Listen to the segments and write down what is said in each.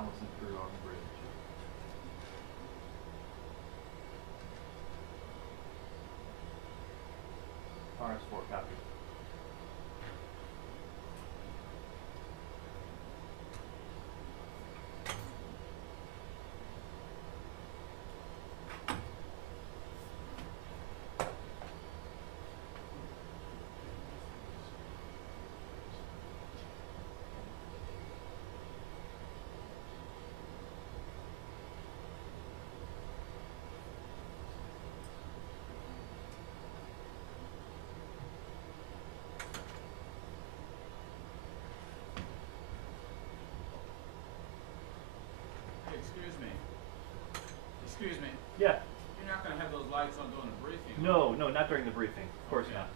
Thomas and crew on the bridge. RS4, copy. Excuse me. Yeah. You're not going to have those lights on during the briefing? No, no, not during the briefing. Of course not.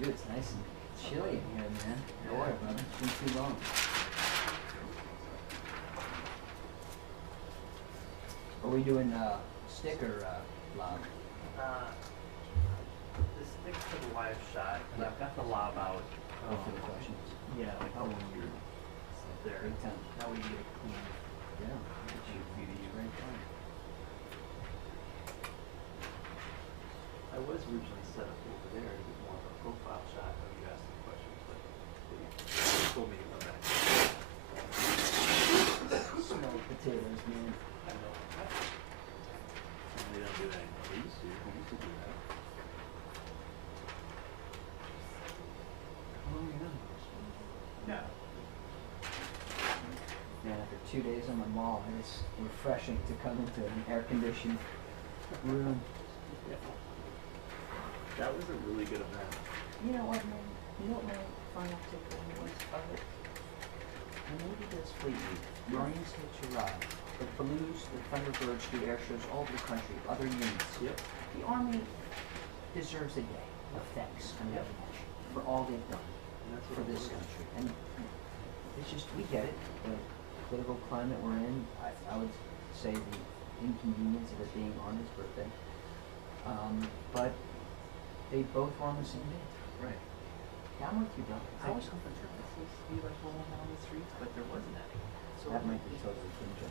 Dude, it's nice and chilly in here, man. How are you, brother? It's been too long. Are we doing stick or lob? The stick's for the live shot, and I've got the lob out. Oh, for the questions. Yeah, like how when you're there. Big time. Now we get a clean Yeah. shoot view to you. Right fine. I was originally set up over there to get more of a profile shot of you asking questions, but you told me to come back. Smoked potatoes, man. I know. They don't do that anymore. They used to. They used to do that. Oh, yeah. Yeah. Man, after 2 days on the mall, it's refreshing to come into an air-conditioned room. Yeah. That was a really good event. You know what, man? You know what my final takeaway was of it? The Navy does Fleet Week. Marines hit your ride. The Blues, the Thunderbirds do air shows all over the country, other units. Yep. The Army deserves a day of thanks and Yep. recognition for all they've done And that's for what it this was. country. And it's just, we get it, the political climate we're in. I would say the inconvenience of it being on his birthday. But they both were on the same day. Right. Yeah, I'm with you, bro. I was hoping for this to be like one on the streets, but there wasn't any. So That might be totally changing.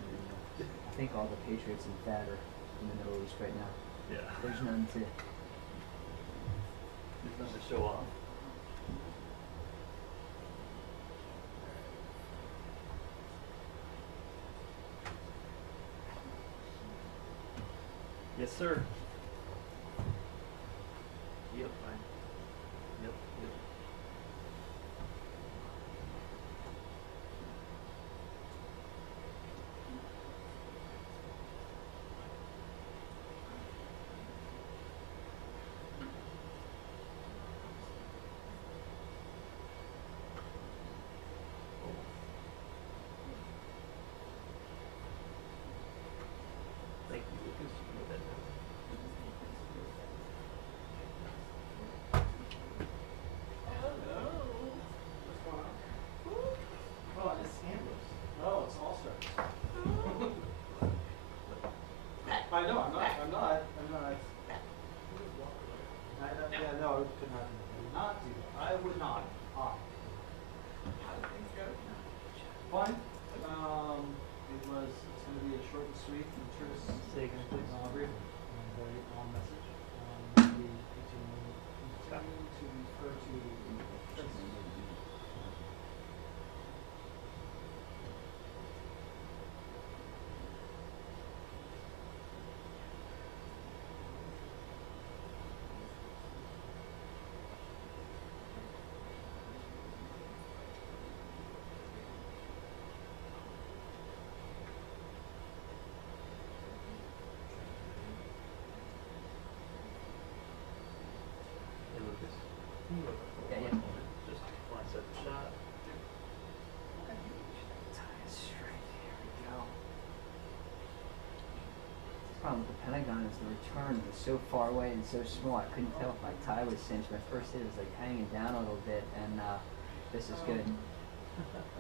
I think all the Patriots and Thad are in the Middle East right now. Yeah. There's none to. There's nothing to show off. Yes, sir. Yep, fine. Yep, yep. Thank you, Lucas. You know that now. Oh, it's scandalous. Oh, it's all stars. I know, I'm not. Yeah, no, it could not do that. I would not. How did things go? Fine. It's gonna be a short and sweet and terse Say again, please. briefing. Very long message. We continue to refer to Hey, Lucas. Can you look up for Yeah, one yeah. moment? Just want to set the shot. Tie it straight. Here we go. The problem with the Pentagon is the return was so far away and so small. I couldn't tell if my tie was cinched. My first hit was like hanging down a little bit, and this is good.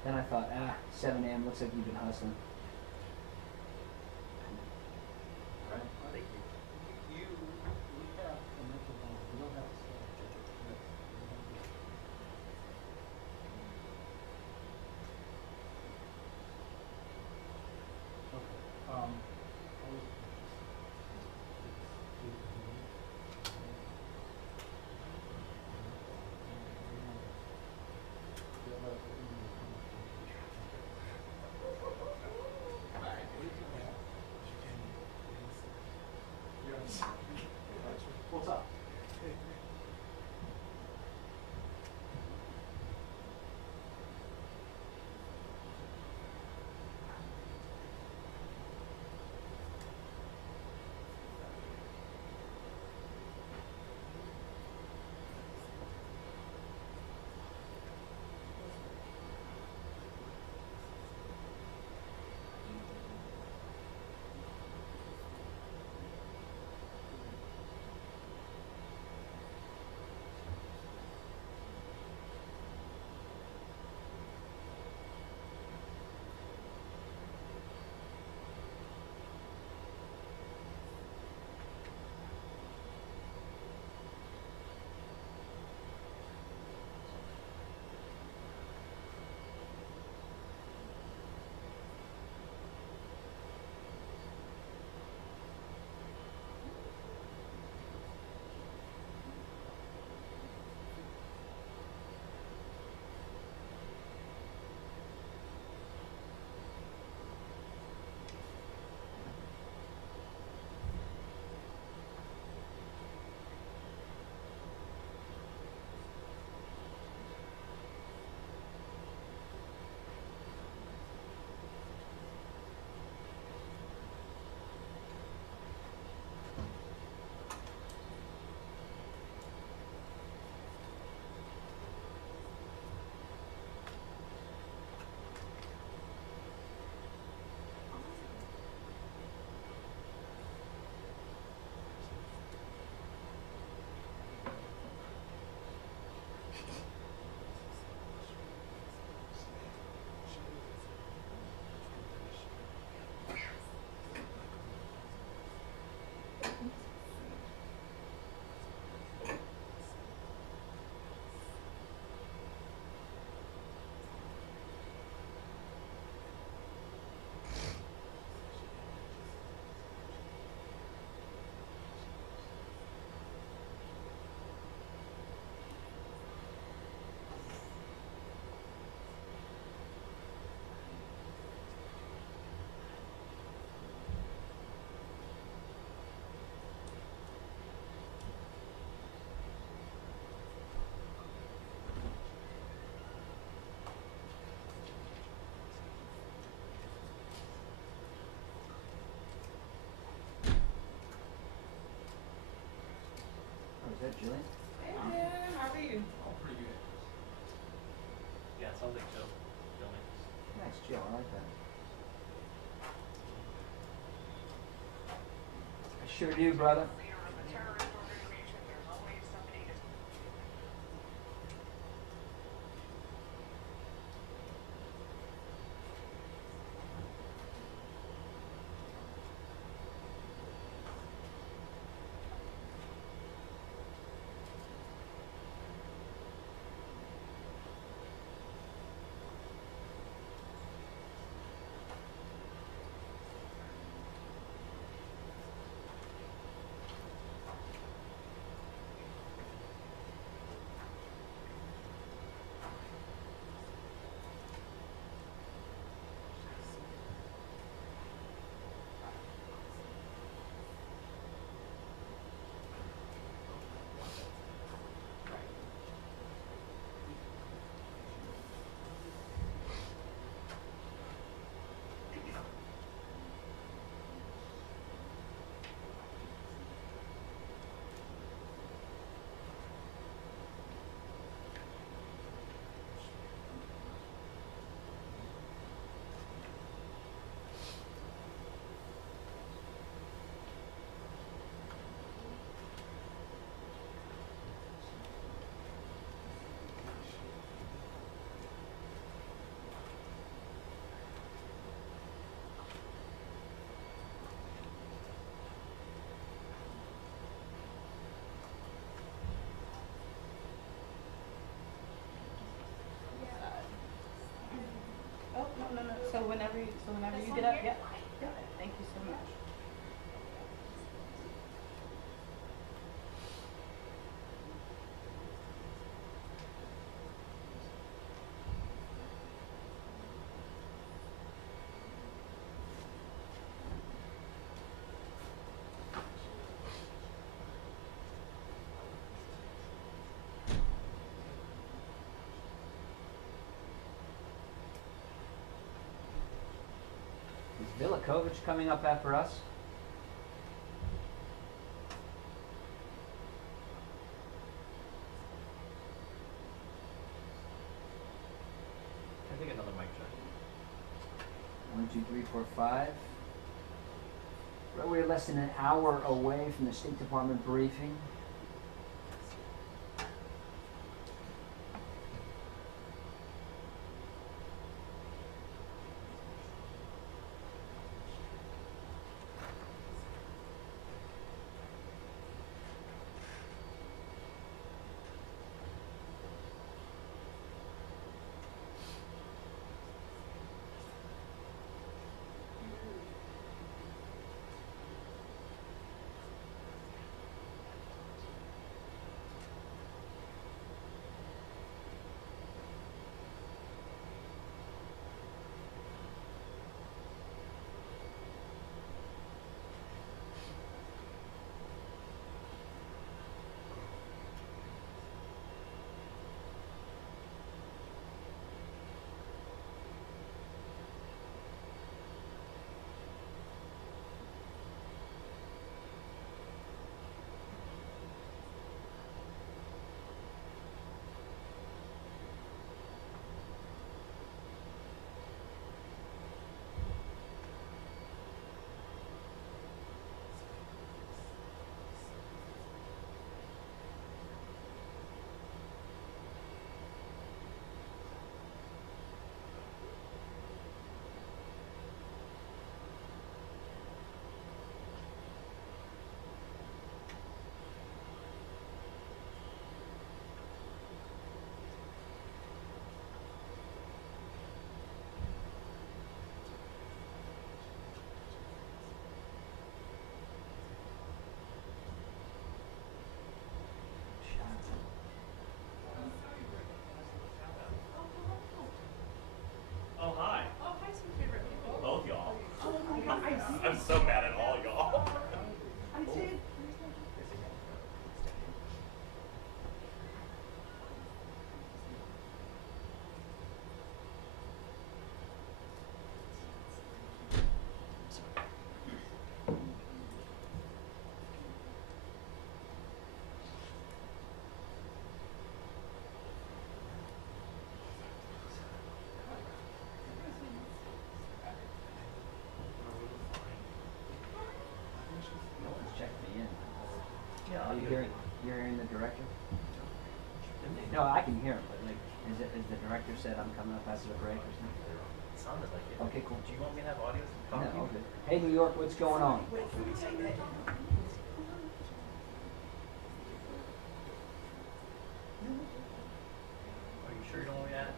Then I thought, 7 a.m. looks like you've been hustling. All right. Thank you. we have a mental bond. We don't have to say it. Okay. Good, Julian. Hey man, how are you? Oh, pretty good. Yeah, it sounds like Joe. Filming. Nice, Jill. I like that. I sure do, brother. Oh, no. So whenever you get up, yeah. Thank you so much. Is Villakovich coming up after us? I think another mic check. 1, 2, 3, 4, 5. We're less than an hour away from the State Department briefing. You're hearing the director? No, I can hear him, but like, is the director said I'm coming up after the break or something? It sounded like it. Okay, cool. Do you want me to have audio? No, okay. Hey, New York, what's going on? Are you sure you don't want me to ask?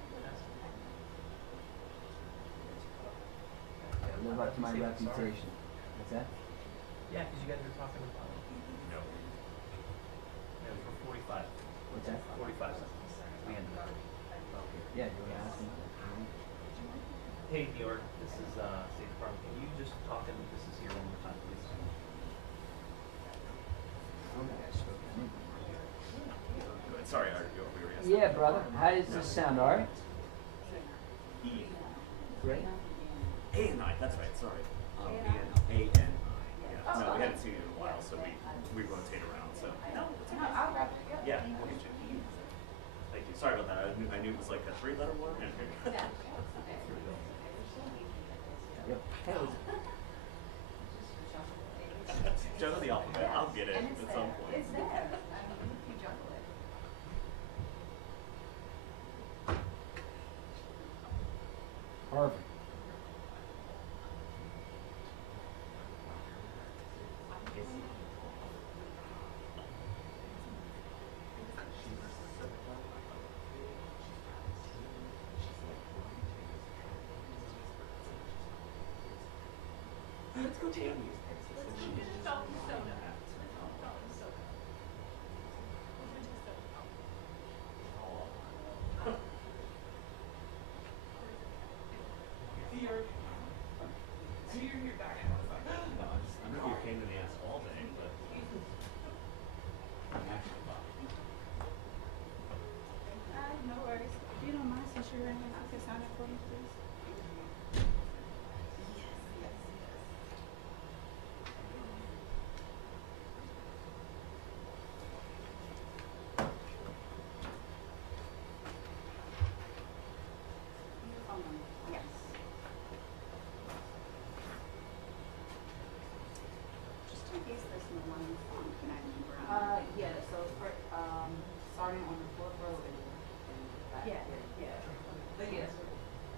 Yeah, live up to my reputation. What's that? Yeah, because you guys were talking about it. No. Yeah, for 45. What's that? 45 seconds. We ended up. Okay. Yeah, you want to ask him? Hey, New York, this is State Department. Can you just talk and this is here one more time, please? Good. Sorry, we were asking. Yeah, brother. How does this sound? All right? Ian. Great. A&I, that's right, sorry. A-N-I. Yeah. No, we haven't seen you in a while, so we rotate around, so. No, it's okay. I'll wrap it up. Yeah, we'll get you. Thank you. Sorry about that. I knew it was like a 3-letter word. Yep. Hey, Joe the alphabet. I'll get it at some point. It's there. I mean, if you juggle it. perfect. Let's go Tammy. I'm gonna be a pain in the ass all day, but I'm actually fine. No worries. If you don't mind, since you're in here, you can sign it for me, please. Yes. Just in case there's no one connecting around. Yeah, so for, Starting on the 4th row and back yeah, here. but yes,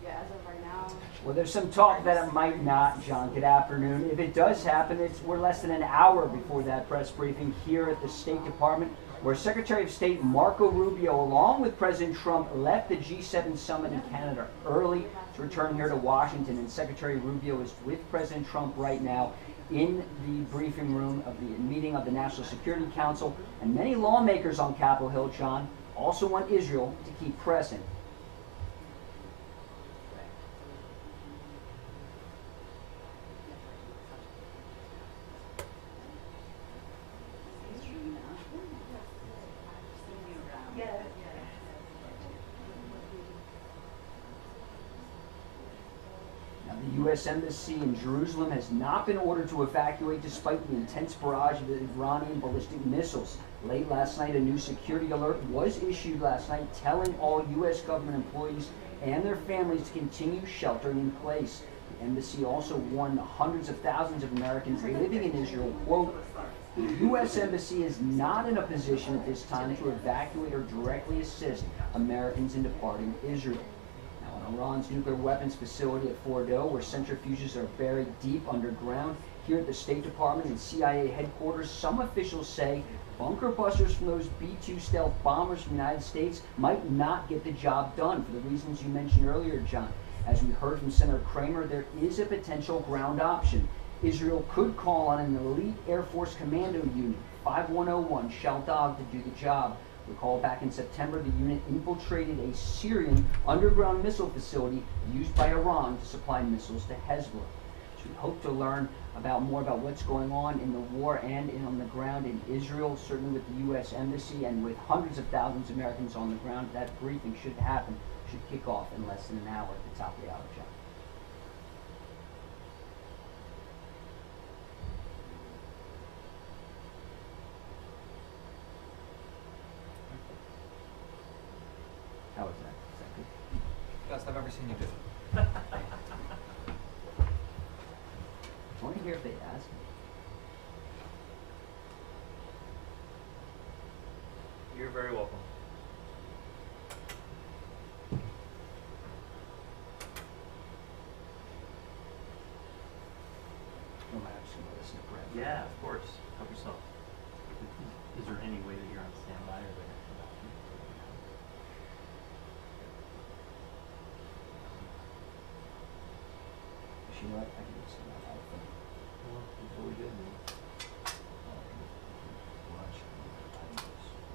Yeah, as of right now. Well, there's some talk that it might not, John. Good afternoon. If it does happen, we're less than an hour before that press briefing here at the State Department, where Secretary of State Marco Rubio, along with President Trump, left the G7 summit in Canada early to return here to Washington. And Secretary Rubio is with President Trump right now in the briefing room of the meeting of the National Security Council. And many lawmakers on Capitol Hill, John, also want Israel to keep pressing. Now, the U.S. Embassy in Jerusalem has not been ordered to evacuate despite the intense barrage of Iranian ballistic missiles. Late last night, a new security alert was issued last night telling all U.S. government employees and their families to continue sheltering in place. The embassy also warned hundreds of thousands of Americans living in Israel, quote, "The U.S. Embassy is not in a position at this time to evacuate or directly assist Americans in departing Israel." Now, in Iran's nuclear weapons facility at Fordo, where centrifuges are buried deep underground, here at the State Department and CIA headquarters, some officials say bunker busters from those B-2 stealth bombers from the United States might not get the job done for the reasons you mentioned earlier, John. As we heard from Senator Kramer, there is a potential ground option. Israel could call on an elite Air Force commando unit, 5101 Shaldog, to do the job. Recall back in September, the unit infiltrated a Syrian underground missile facility used by Iran to supply missiles to Hezbollah. So we hope to learn more about what's going on in the war and on the ground in Israel, certainly with the U.S. Embassy and with hundreds of thousands of Americans on the ground. That briefing should kick off in less than an hour at the top of the hour, John. How was that? Is that good? Best I've ever seen you do. I want to hear if they ask me. know what, I can just send that out for Well, before we did,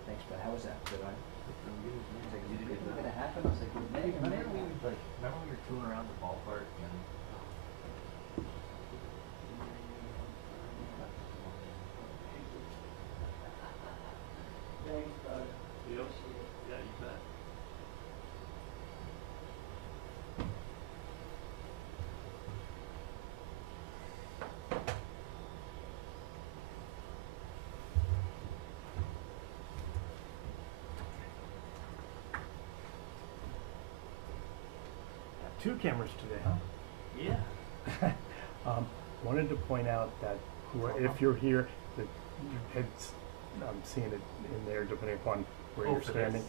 Thanks, but how was that? Good, I? from you, He's like, you is did it good gonna job. happen? I was like, it may, it may. Remember we would like, remember we were tooling around the ballpark and. Thanks, Doug. Yep, yeah, you bet. Two cameras today, huh? Yeah. Wanted to point out that if you're here, that it's, I'm seeing it in there depending upon where Oh, you're for standing. this?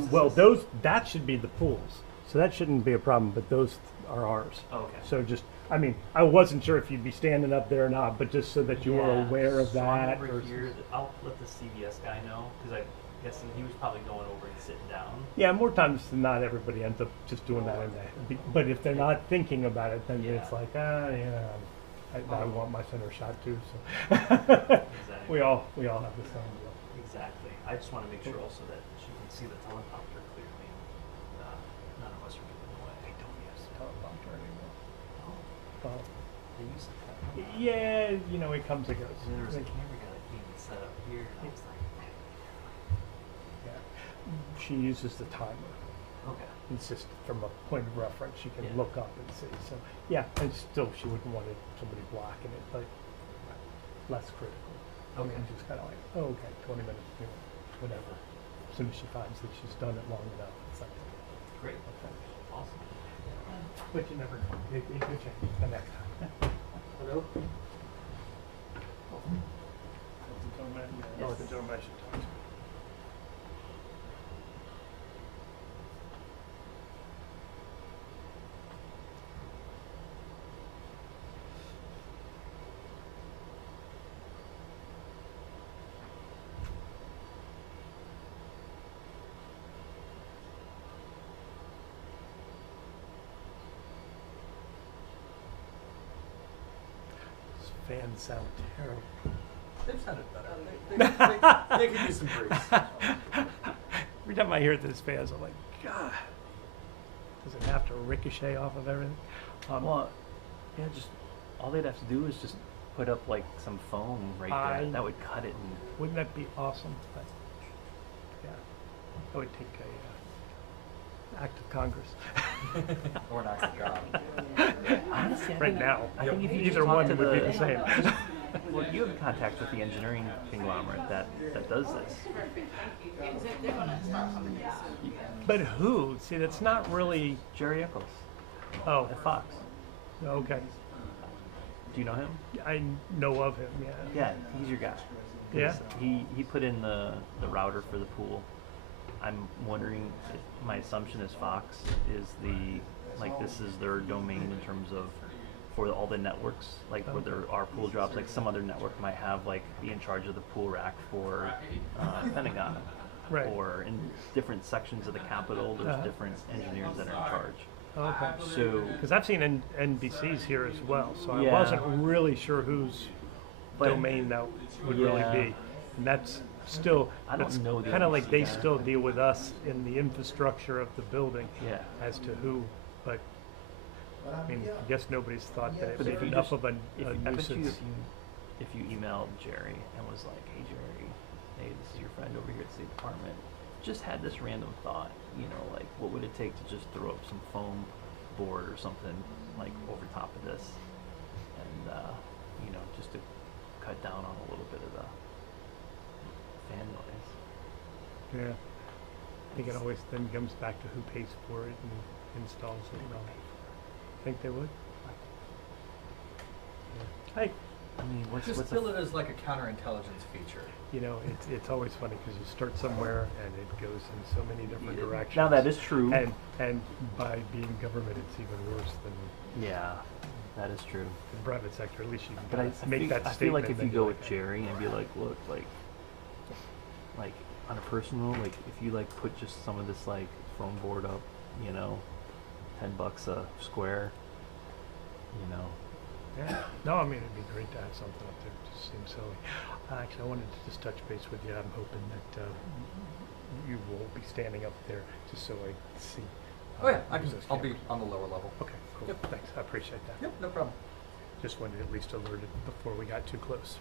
Uses Well, this? that should be the pools, so that shouldn't be a problem, but those are ours. Oh, okay. So just, I mean, I wasn't sure if you'd be standing up there or not, but just so that you were Yeah, aware of so I'm that. over versus- here, I'll let the CVS guy know, cause I'm guessing he was probably going over and sitting down. Yeah, more times than not, everybody ends up just doing that in there. But if they're not thinking about it, then it's Yeah. like, I want my center shot too. So Exactly. we all have the same deal. Exactly. I just wanna make sure also that she can see the teleprompter clearly, and, none of us are getting in the way. They don't use the teleprompter anymore. Oh, they use the teleprompter. Yeah, it comes and goes. There was a Like, camera guy that came and set up here, and I was like, yeah. She uses the timer. okay. It's just from a point of reference, she can Yeah. look up and see. So yeah, and still she wouldn't want somebody blocking it, but less critical. Okay. And just kind of like, oh, okay, 20 minutes, whatever. As soon as she finds that she's done it long enough, it's like, Great. okay. Awesome. But you never know. It could change the next time. Hello? That's the gentleman, Yes. the gentleman I should talk to. These fans sound terrible. They've sounded better. They could use some breeze. Every time I hear these fans, I'm like, God, does it have to ricochet off of everything? Well, yeah, just all they'd have to do is just put up like some foam right there. That would cut it. And Wouldn't that be awesome? But, yeah, that would take a act of Congress. Or not the job. honestly, I Right think, now, I think if you either just talk one to would be the same. well, you have contact with the engineering conglomerate that does this. They're gonna start coming in soon. But who? See, that's not really. Jerry Eccles Oh, at Fox. okay. Do you know him? I know of him. Yeah. Yeah, he's your guy. 'Cause Yeah? He put in the router for the pool. I'm wondering if my assumption is Fox is this is their domain in terms of for all the networks, like where there are pool jobs, like some other network might have be in charge of the pool rack for Pentagon. Right. Or in different sections of the Capitol, there's different engineers that are in charge. Okay. So Because I've seen NBCs here as well, so I Yeah. wasn't really sure whose But- domain that would really Yeah. be. And that's still, I don't that's know the kind of like NBC they guy. still deal with us in the infrastructure of the building yeah. as to who, but I mean, I guess nobody's thought that it But made if you enough just- of a I bet you nuisance. if you emailed Jerry and was like, hey Jerry, hey, this is your friend over here at the State Department, just had this random thought, like what would it take to just throw up some foam board or something like over top of this and just to cut down on a little bit of the fan noise. Yeah. I think it always then comes back to who pays for it and installs it and all. Think they would? Yeah. Hey, I mean, Just what's bill it as like a counterintelligence feature. it's always funny because you start somewhere and it goes in so many different directions. Now that is true. And by being government, it's even worse than Yeah, that is true. the private sector. At least you But can make that I statement. feel like if then you you're go with like, Jerry and be like, look, like on a personal, like if you put just some of this foam board up, $10 a square, you know. Yeah. No, I mean, it'd be great to have something up there. It just seems silly. Actually, I wanted to just touch base with you. I'm hoping that you will be standing up there just so I see. Oh yeah, use those I'll be cameras. on the lower level. Okay, cool. Yep. Thanks. I appreciate that. Yep, no problem. Just wanted at least alerted before we got too close.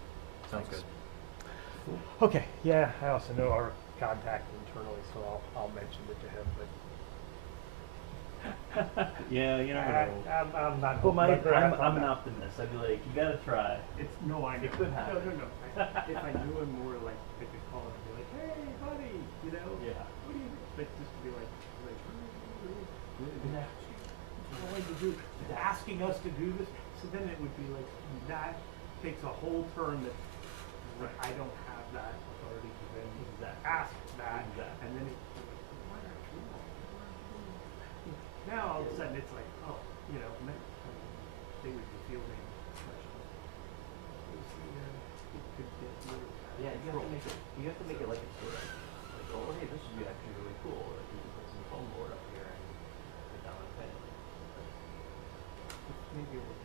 Sounds Thanks. good. Okay. Yeah, I also know our contact internally, so I'll mention it to him. But Yeah, you never know. I'm not. But not gonna have to- I'm an optimist. I'd be like, you gotta try. It's no, I know. It could happen. No. If I knew him more, like I could call him and be like, "Hey, buddy," you know. Yeah. What do you? But just to be like, Yeah. going to do, asking us to do this. So then it would be like that takes a whole turn that like, I don't have that authority to then ask that, Exactly. and then it's like, why aren't you? Now all of a sudden it's like, oh, you know, they would be fielding questions. It could get more. Yeah, you have to make it like it's sort of like, oh hey, this would be actually really cool if we could put some foam board up here and put down a pen. Maybe it would.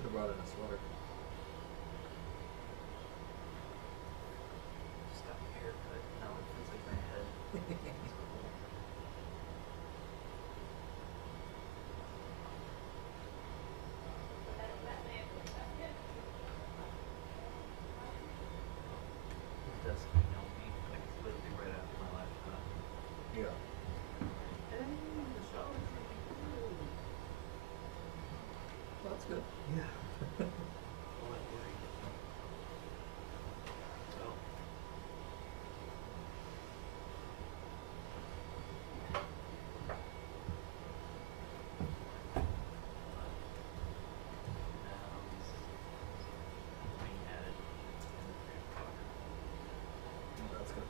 Should have brought in a sweater. Just got my haircut. Now it feels like my head. It's cool. Just emailed me like literally right after my last shot. Yeah. Well, that's good. Yeah. So. Now he's being added in the 3 o'clock. That's good.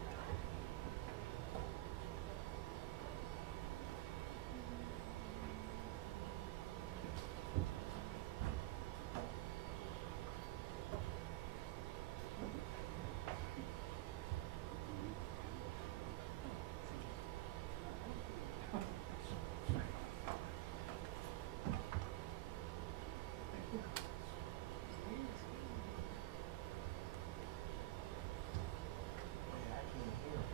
Yeah, I can't hear him.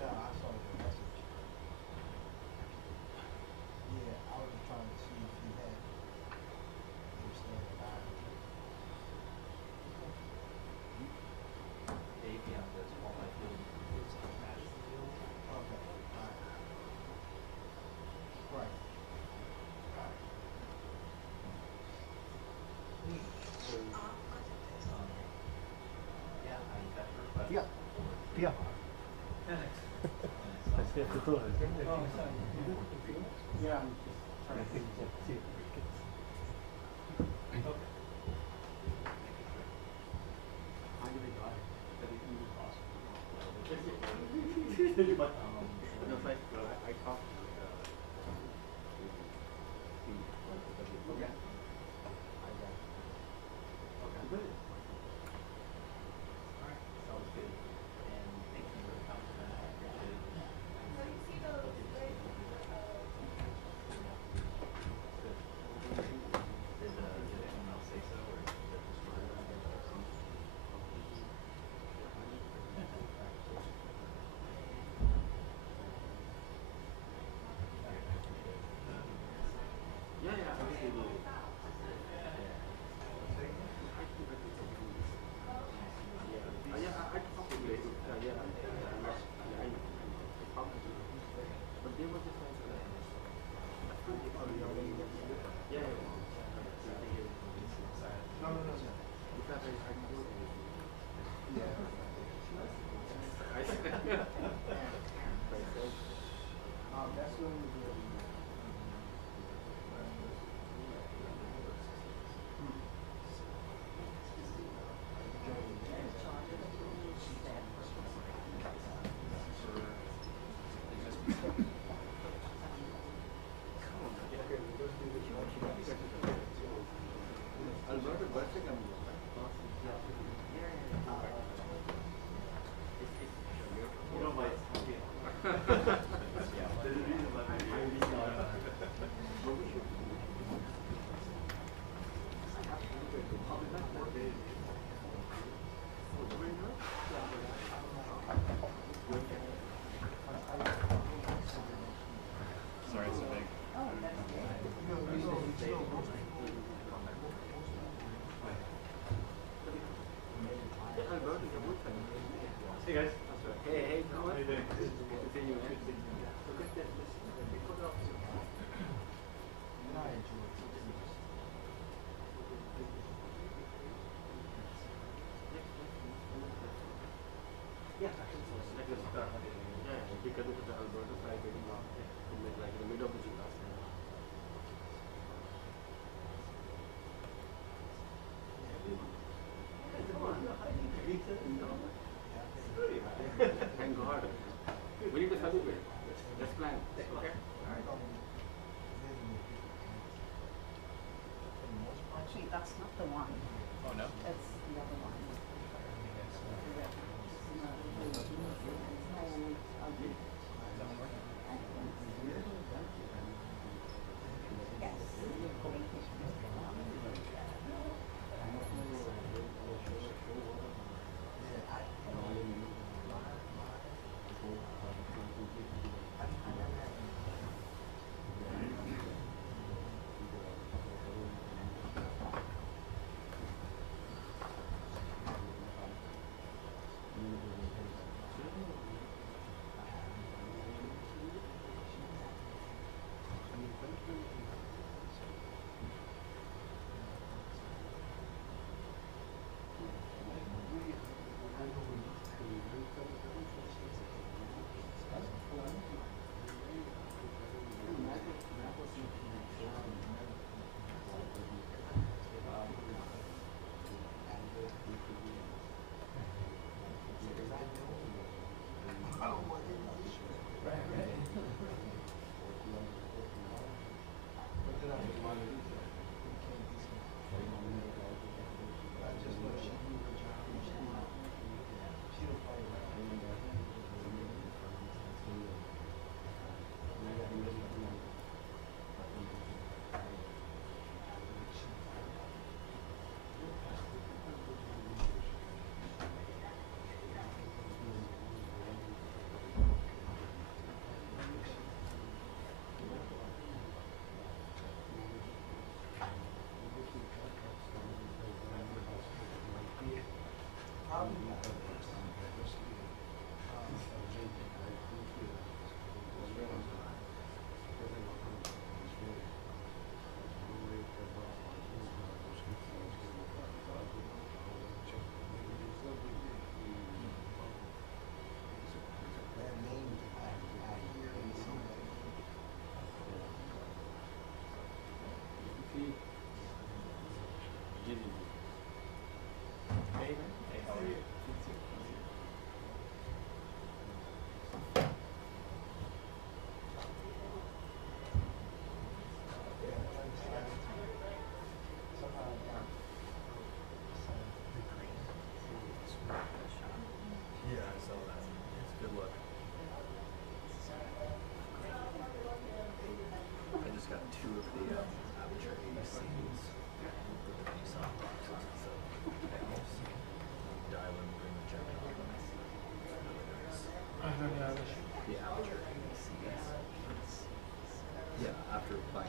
No, I saw your message. Yeah, I was just trying to see if he had, he was standing by. Davion does all my field is match the field. Okay, alright. Right. So, yeah, I got her request. Yeah. for Yeah. 3 o'clock. Спасибо, ты тоже. Yeah, I'm just trying to see. Okay. I'm gonna go ahead. But if you would also. But, no, thank you. I talked to, Steve. Okay. I got it. Okay. Good. Alright, sounds good. And thank you for coming. I appreciate it. Good. Did anyone else say so, or is that just my Yeah, yeah, absolutely. No, no, no, no. Yeah. That's when we do. Sorry, it's so big. Hey guys. Hey, how are you doing? Good to see you, man. Yeah, because it was the Alberta side getting off like in the middle of the July. Thank God. We need to celebrate. Let's plan. Okay? Alright.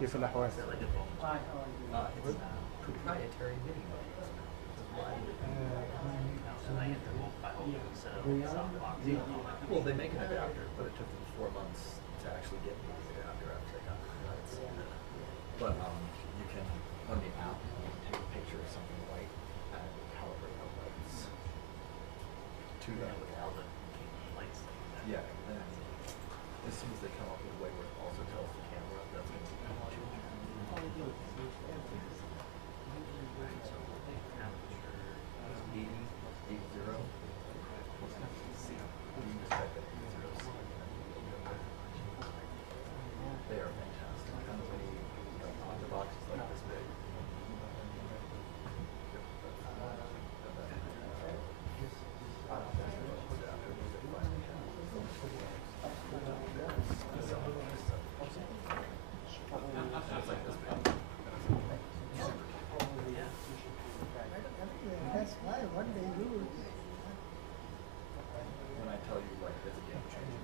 كيف الأحوال؟ Is that like a phone? It's proprietary video. And I enter I hope we set up a softbox. Well, they make an adapter, but it took them 4 months to actually get me the adapter after they got it. But you can, on the app, you can take a picture of something white and calibrate the lights to that. With all the lights. Yeah, and as soon as they come up with a way where it also tells the camera, that's going to be They are fantastic. And the pocket box is like this big. It's like this big. That's why what they do is When I tell you, like, it's a game changer.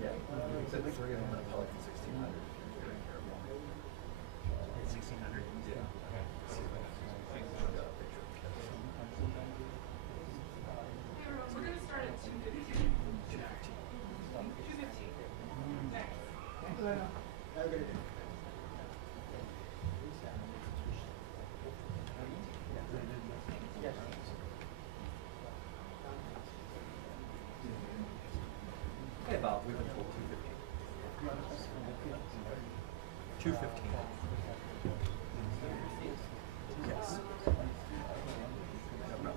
Yeah, except the 3 of them are Pelican 1600 if you're very careful. 1600. Yeah. See, I got a picture of the kids. We're gonna start at 2:15. 2:15. Hey Bob, we've been told 2:15. 2:15. Yes. No.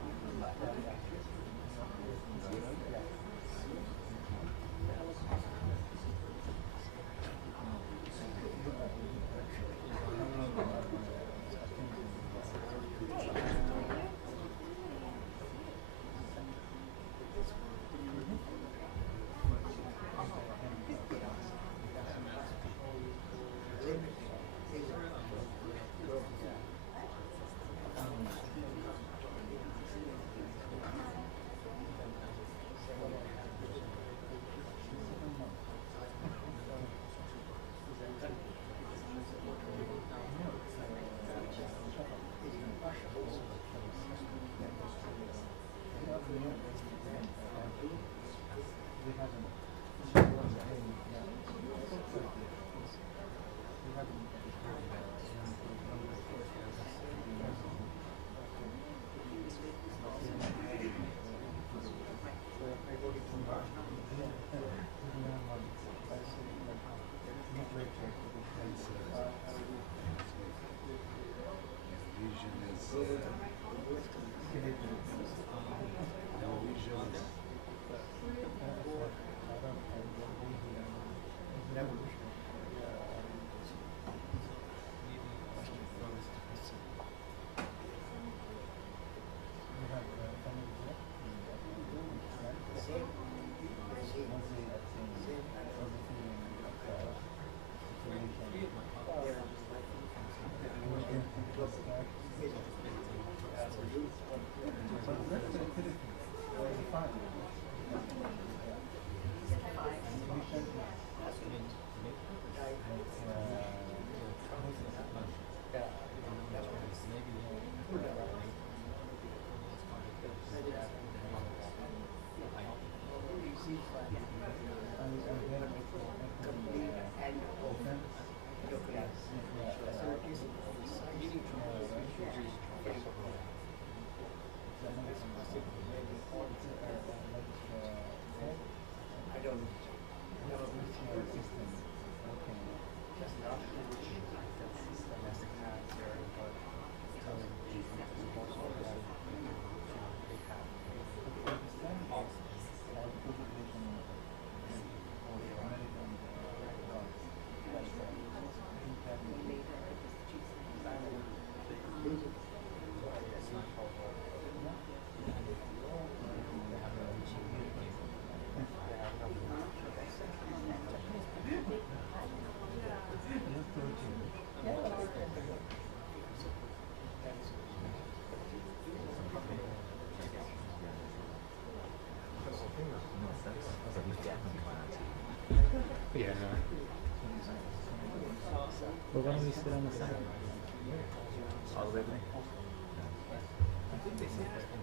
Yeah. Well, why don't we sit on the side? All the way back. I think they sit there.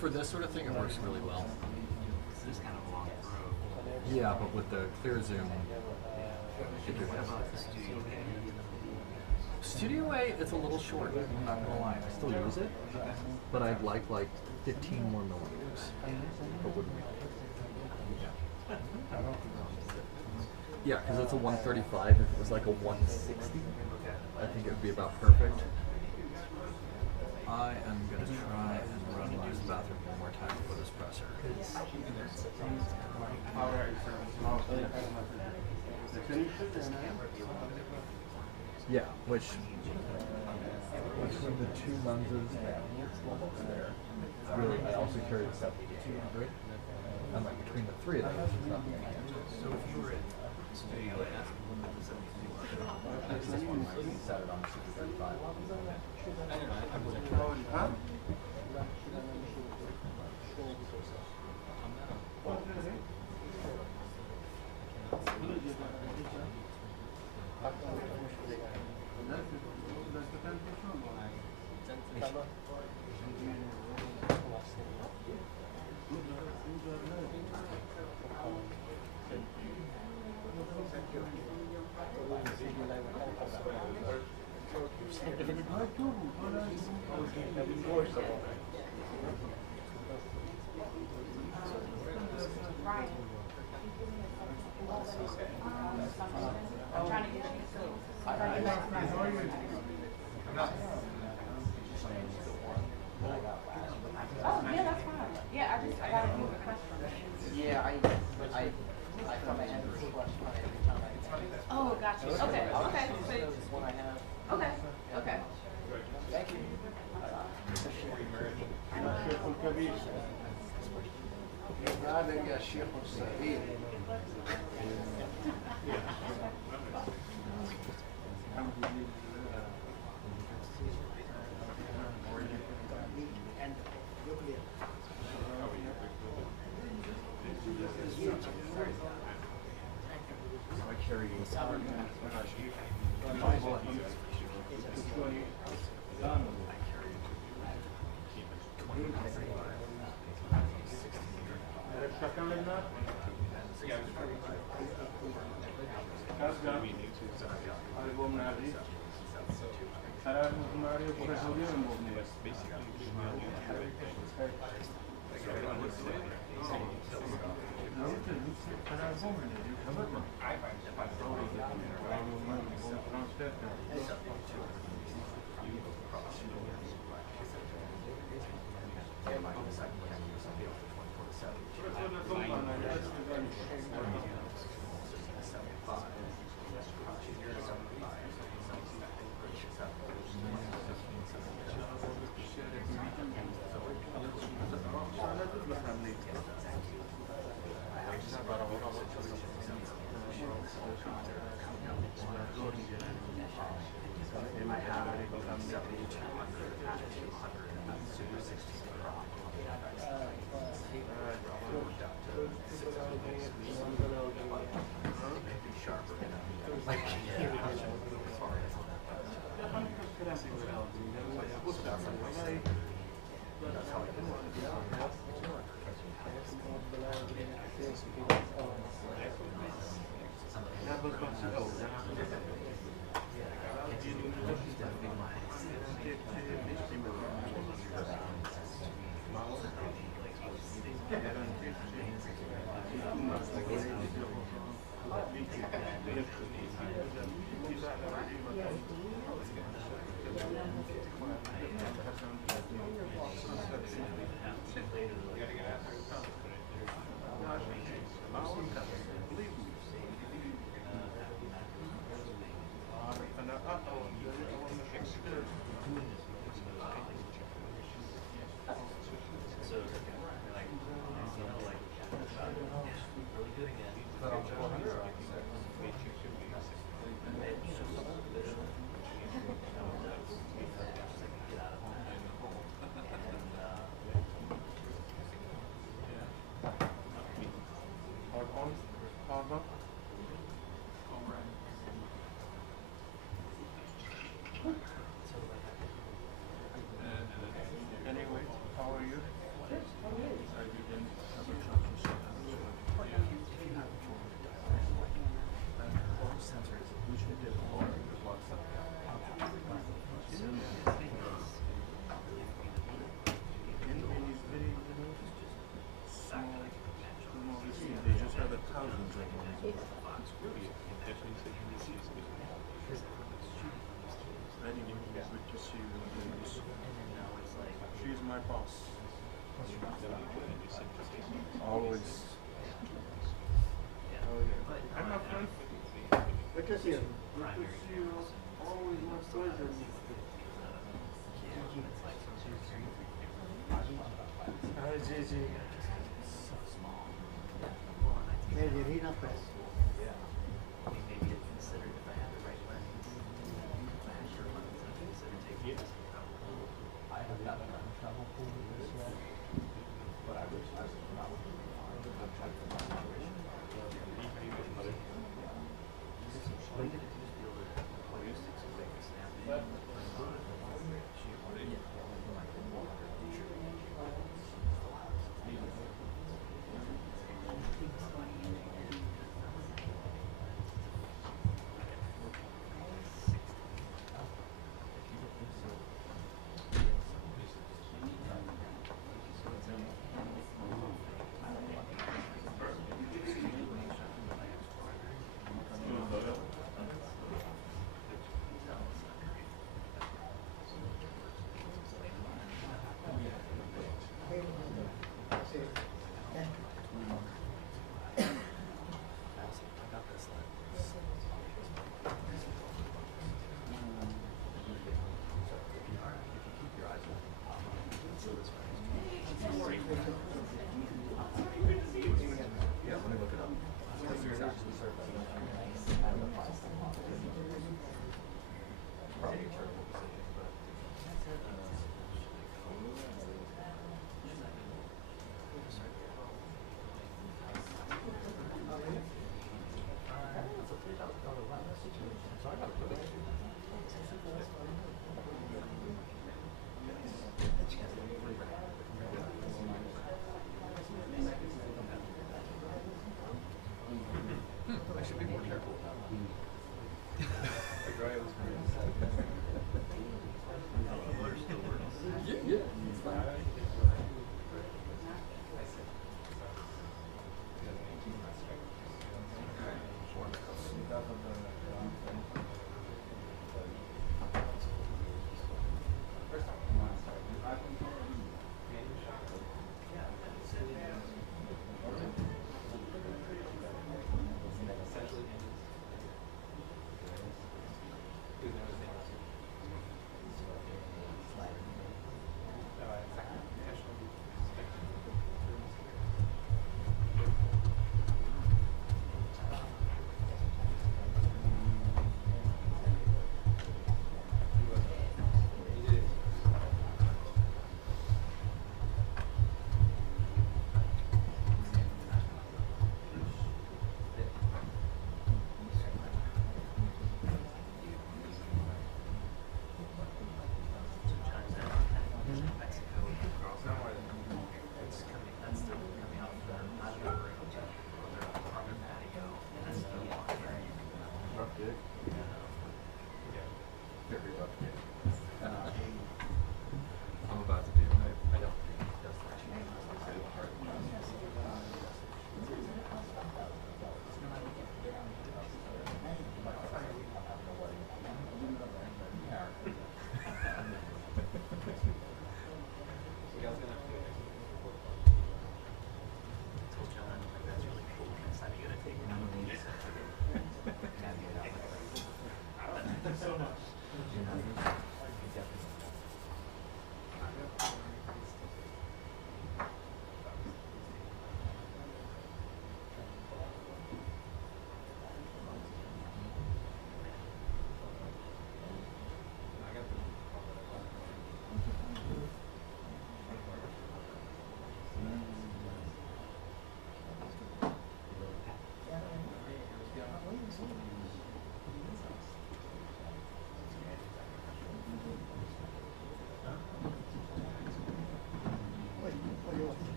For this sort of thing, it works really well. This is kind of a long road. Yeah, but with the clear zoom, What about the studio? Studio A, it's a little short. I'm not gonna lie, I still use it, but I'd like 15 more millimeters. But wouldn't we? Yeah, because it's a 135. If it was like a 160, I think it would be about perfect. I am gonna try and run and use the bathroom one more time for this presser. Yeah, which between the two lenses there, really, I also carry the 70-200, and like between the three of them, there's nothing I can do. So if you were in studio A, Actually, this one might set it on 635. I'm trying to get you to. Oh, yeah, that's fine. Yeah, I gotta do a request from it. Yeah, I thought I had this question on every time I. Oh, gotcha. Okay, okay. This is one I have. Okay, okay. Thank you. هذا يا شيخ السعيد. Anyway, how are you? They just have 1,000 good to see you. She's my boss. Always. I'm not friend. Good to see you. Good to see you. Always my pleasure. Hi, Gigi. Medellín, pues.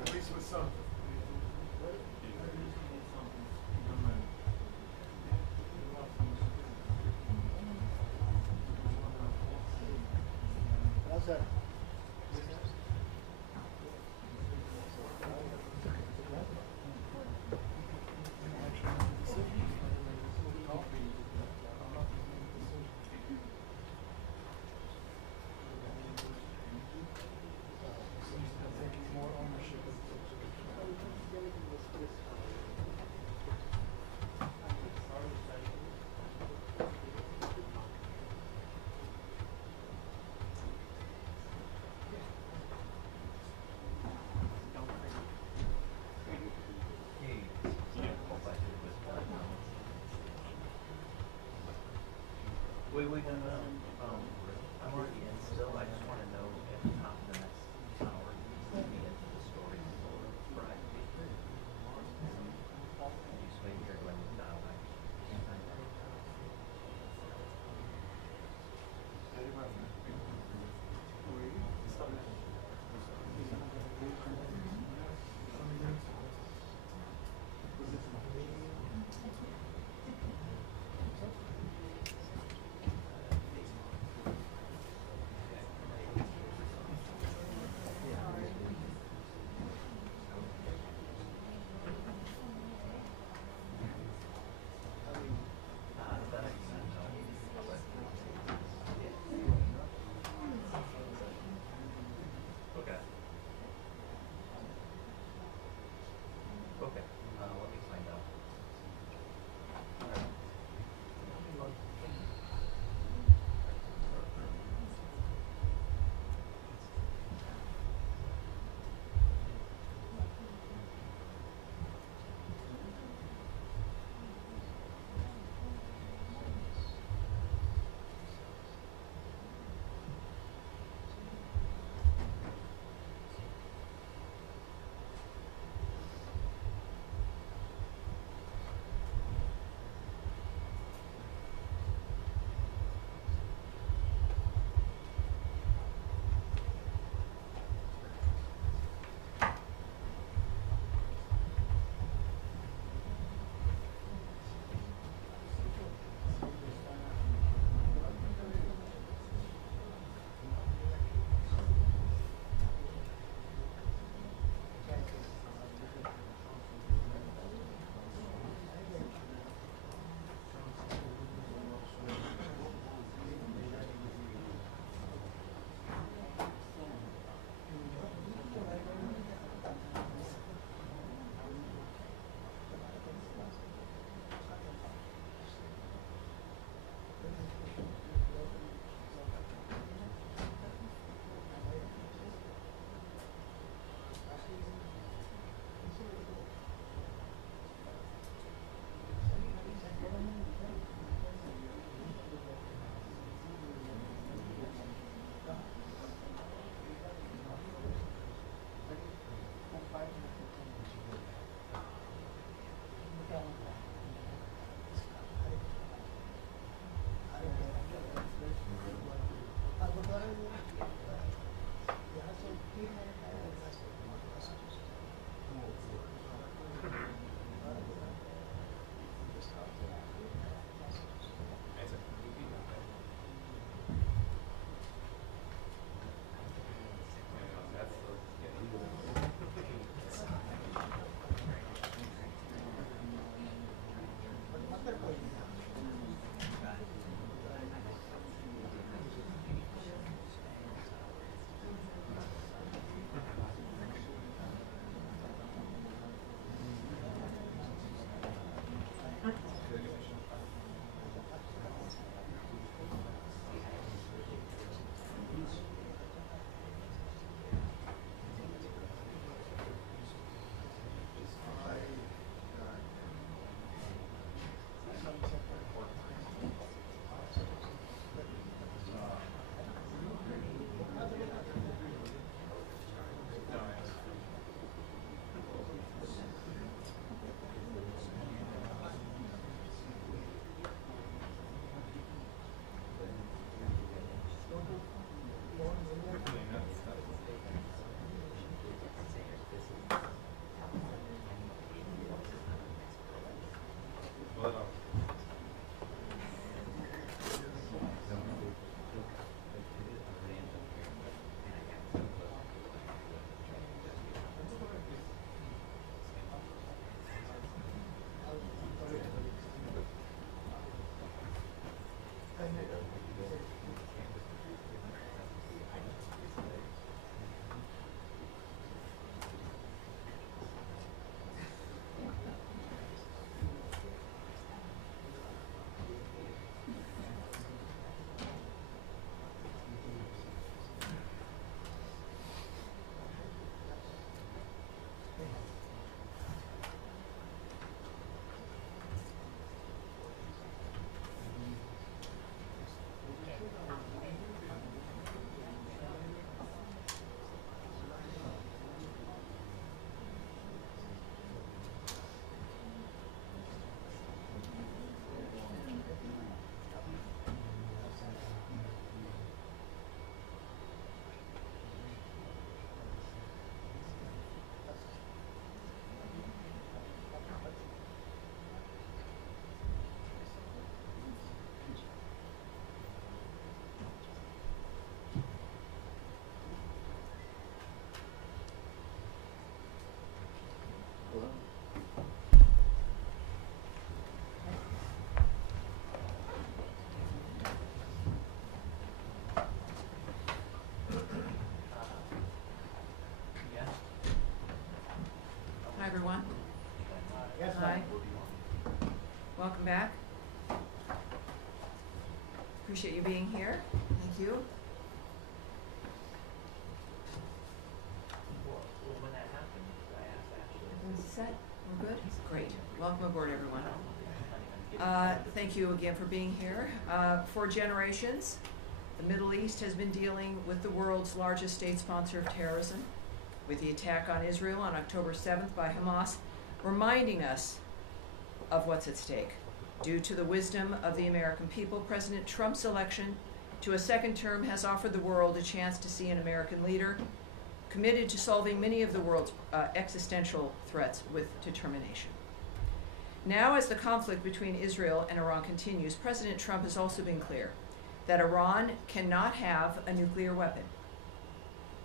At least with something. We can, I'm already in still, I just wanna know at the top of the next hour, let me into the story for IB. Just wait here when you dial back. Appreciate you being here. Thank you. Well, when that happened, I asked Ashley. Everyone's set? We're good? Great. Welcome aboard, everyone. Thank you again for being here. For generations, the Middle East has been dealing with the world's largest state sponsor of terrorism, with the attack on Israel on October 7th by Hamas, reminding us of what's at stake. Due to the wisdom of the American people, President Trump's election to a second term has offered the world a chance to see an American leader committed to solving many of the world's existential threats with determination. Now, as the conflict between Israel and Iran continues, President Trump has also been clear that Iran cannot have a nuclear weapon.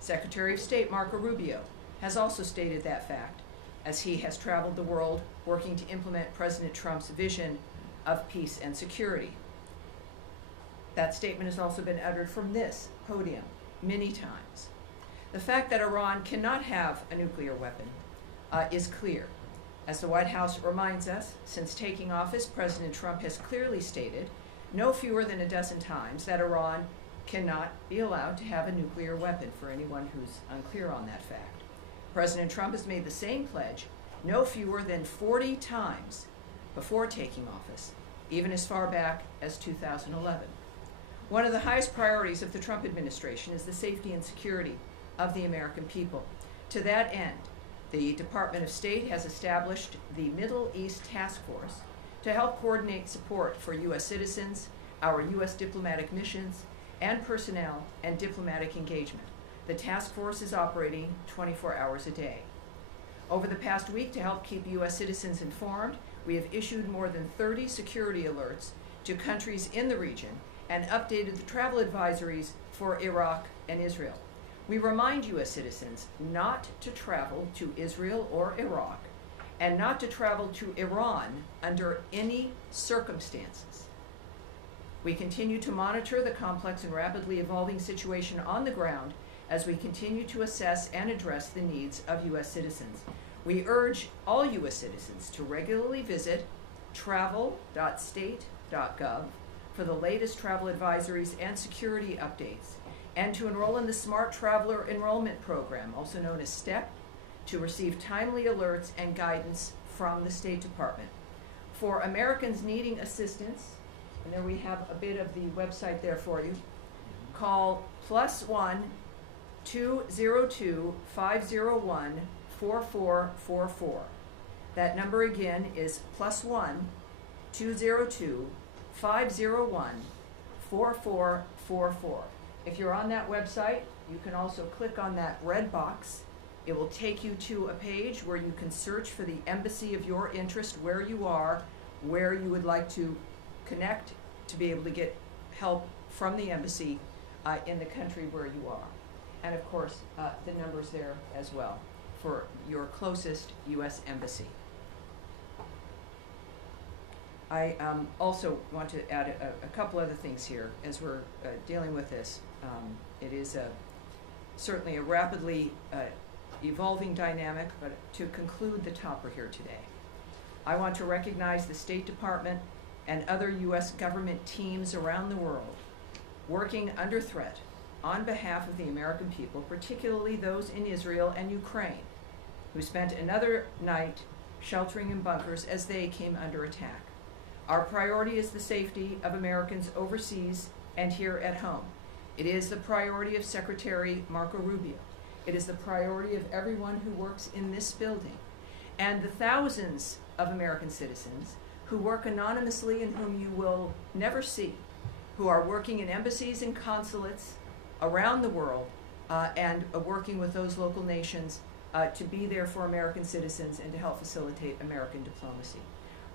Secretary of State Marco Rubio has also stated that fact, as he has traveled the world working to implement President Trump's vision of peace and security. That statement has also been uttered from this podium many times. The fact that Iran cannot have a nuclear weapon is clear. As the White House reminds us, since taking office, President Trump has clearly stated no fewer than a dozen times that Iran cannot be allowed to have a nuclear weapon, for anyone who's unclear on that fact. President Trump has made the same pledge no fewer than 40 times before taking office, even as far back as 2011. One of the highest priorities of the Trump administration is the safety and security of the American people. To that end, the Department of State has established the Middle East Task Force to help coordinate support for U.S. citizens, our U.S. diplomatic missions, and personnel and diplomatic engagement. The task force is operating 24 hours a day. Over the past week, to help keep U.S. citizens informed, we have issued more than 30 security alerts to countries in the region and updated the travel advisories for Iraq and Israel. We remind U.S. citizens not to travel to Israel or Iraq and not to travel to Iran under any circumstances. We continue to monitor the complex and rapidly evolving situation on the ground as we continue to assess and address the needs of U.S. citizens. We urge all U.S. citizens to regularly visit travel.state.gov for the latest travel advisories and security updates, and to enroll in the Smart Traveler Enrollment Program, also known as STEP, to receive timely alerts and guidance from the State Department. For Americans needing assistance, and there we have a bit of the website there for you, call +1 202 501 4444. That number again is +1 202 501 4444. If you're on that website, you can also click on that red box. It will take you to a page where you can search for the embassy of your interest, where you are, where you would like to connect to be able to get help from the embassy in the country where you are. And of course, the number's there as well for your closest U.S. embassy. I also want to add a couple other things here as we're dealing with this. It is certainly a rapidly evolving dynamic, but to conclude the topper here today, I want to recognize the State Department and other U.S. government teams around the world working under threat on behalf of the American people, particularly those in Israel and Ukraine, who spent another night sheltering in bunkers as they came under attack. Our priority is the safety of Americans overseas and here at home. It is the priority of Secretary Marco Rubio. It is the priority of everyone who works in this building, and the thousands of American citizens who work anonymously and whom you will never see, who are working in embassies and consulates around the world and working with those local nations to be there for American citizens and to help facilitate American diplomacy.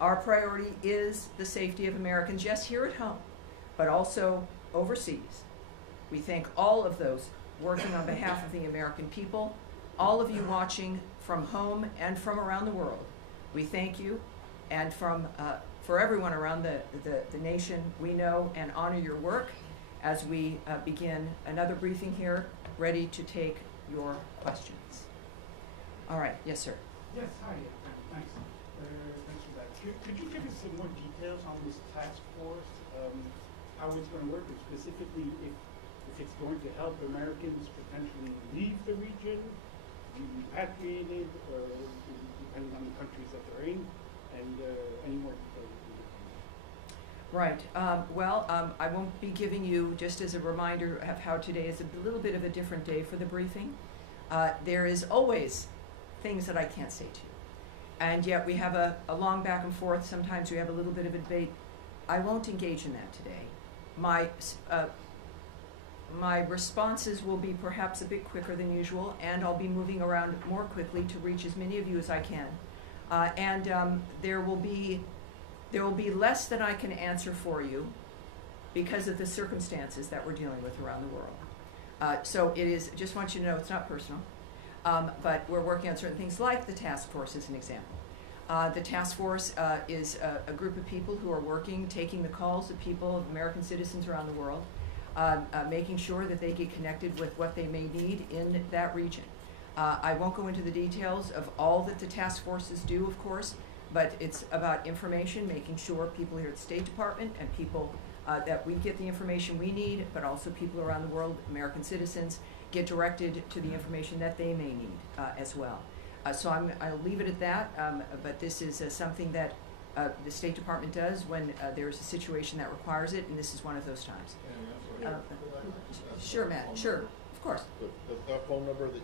Our priority is the safety of Americans, yes, here at home, but also overseas. We thank all of those working on behalf of the American people, all of you watching from home and from around the world. We thank you, and for everyone around the nation, we know and honor your work as we begin another briefing here, ready to take your questions. All right, yes, sir. Yes, hi, thanks. Thanks for that. Could you give us some more details on this task force? how it's going to work, and specifically if it's going to help Americans potentially leave the region, be repatriated, depending on the countries that they're in, and any more details. Right. I won't be giving you, just as a reminder of how today is a little bit of a different day for the briefing. There is always things that I can't say to you. And yet we have a long back and forth. Sometimes we have a little bit of a debate. I won't engage in that today. My responses will be perhaps a bit quicker than usual, and I'll be moving around more quickly to reach as many of you as I can. There will be less than I can answer for you because of the circumstances that we're dealing with around the world. So it is, just want you to know, it's not personal, but we're working on certain things like the task force as an example. The task force is a group of people who are working, taking the calls of people, of American citizens around the world, making sure that they get connected with what they may need in that region. I won't go into the details of all that the task forces do, of course, but it's about information, making sure people here at the State Department and people that we get the information we need, but also people around the world, American citizens, get directed to the information that they may need as well. So I'll leave it at that, but this is something that the State Department does when there's a situation that requires it, and this is one of those times. Sure, Matt, sure, of course. That phone number that you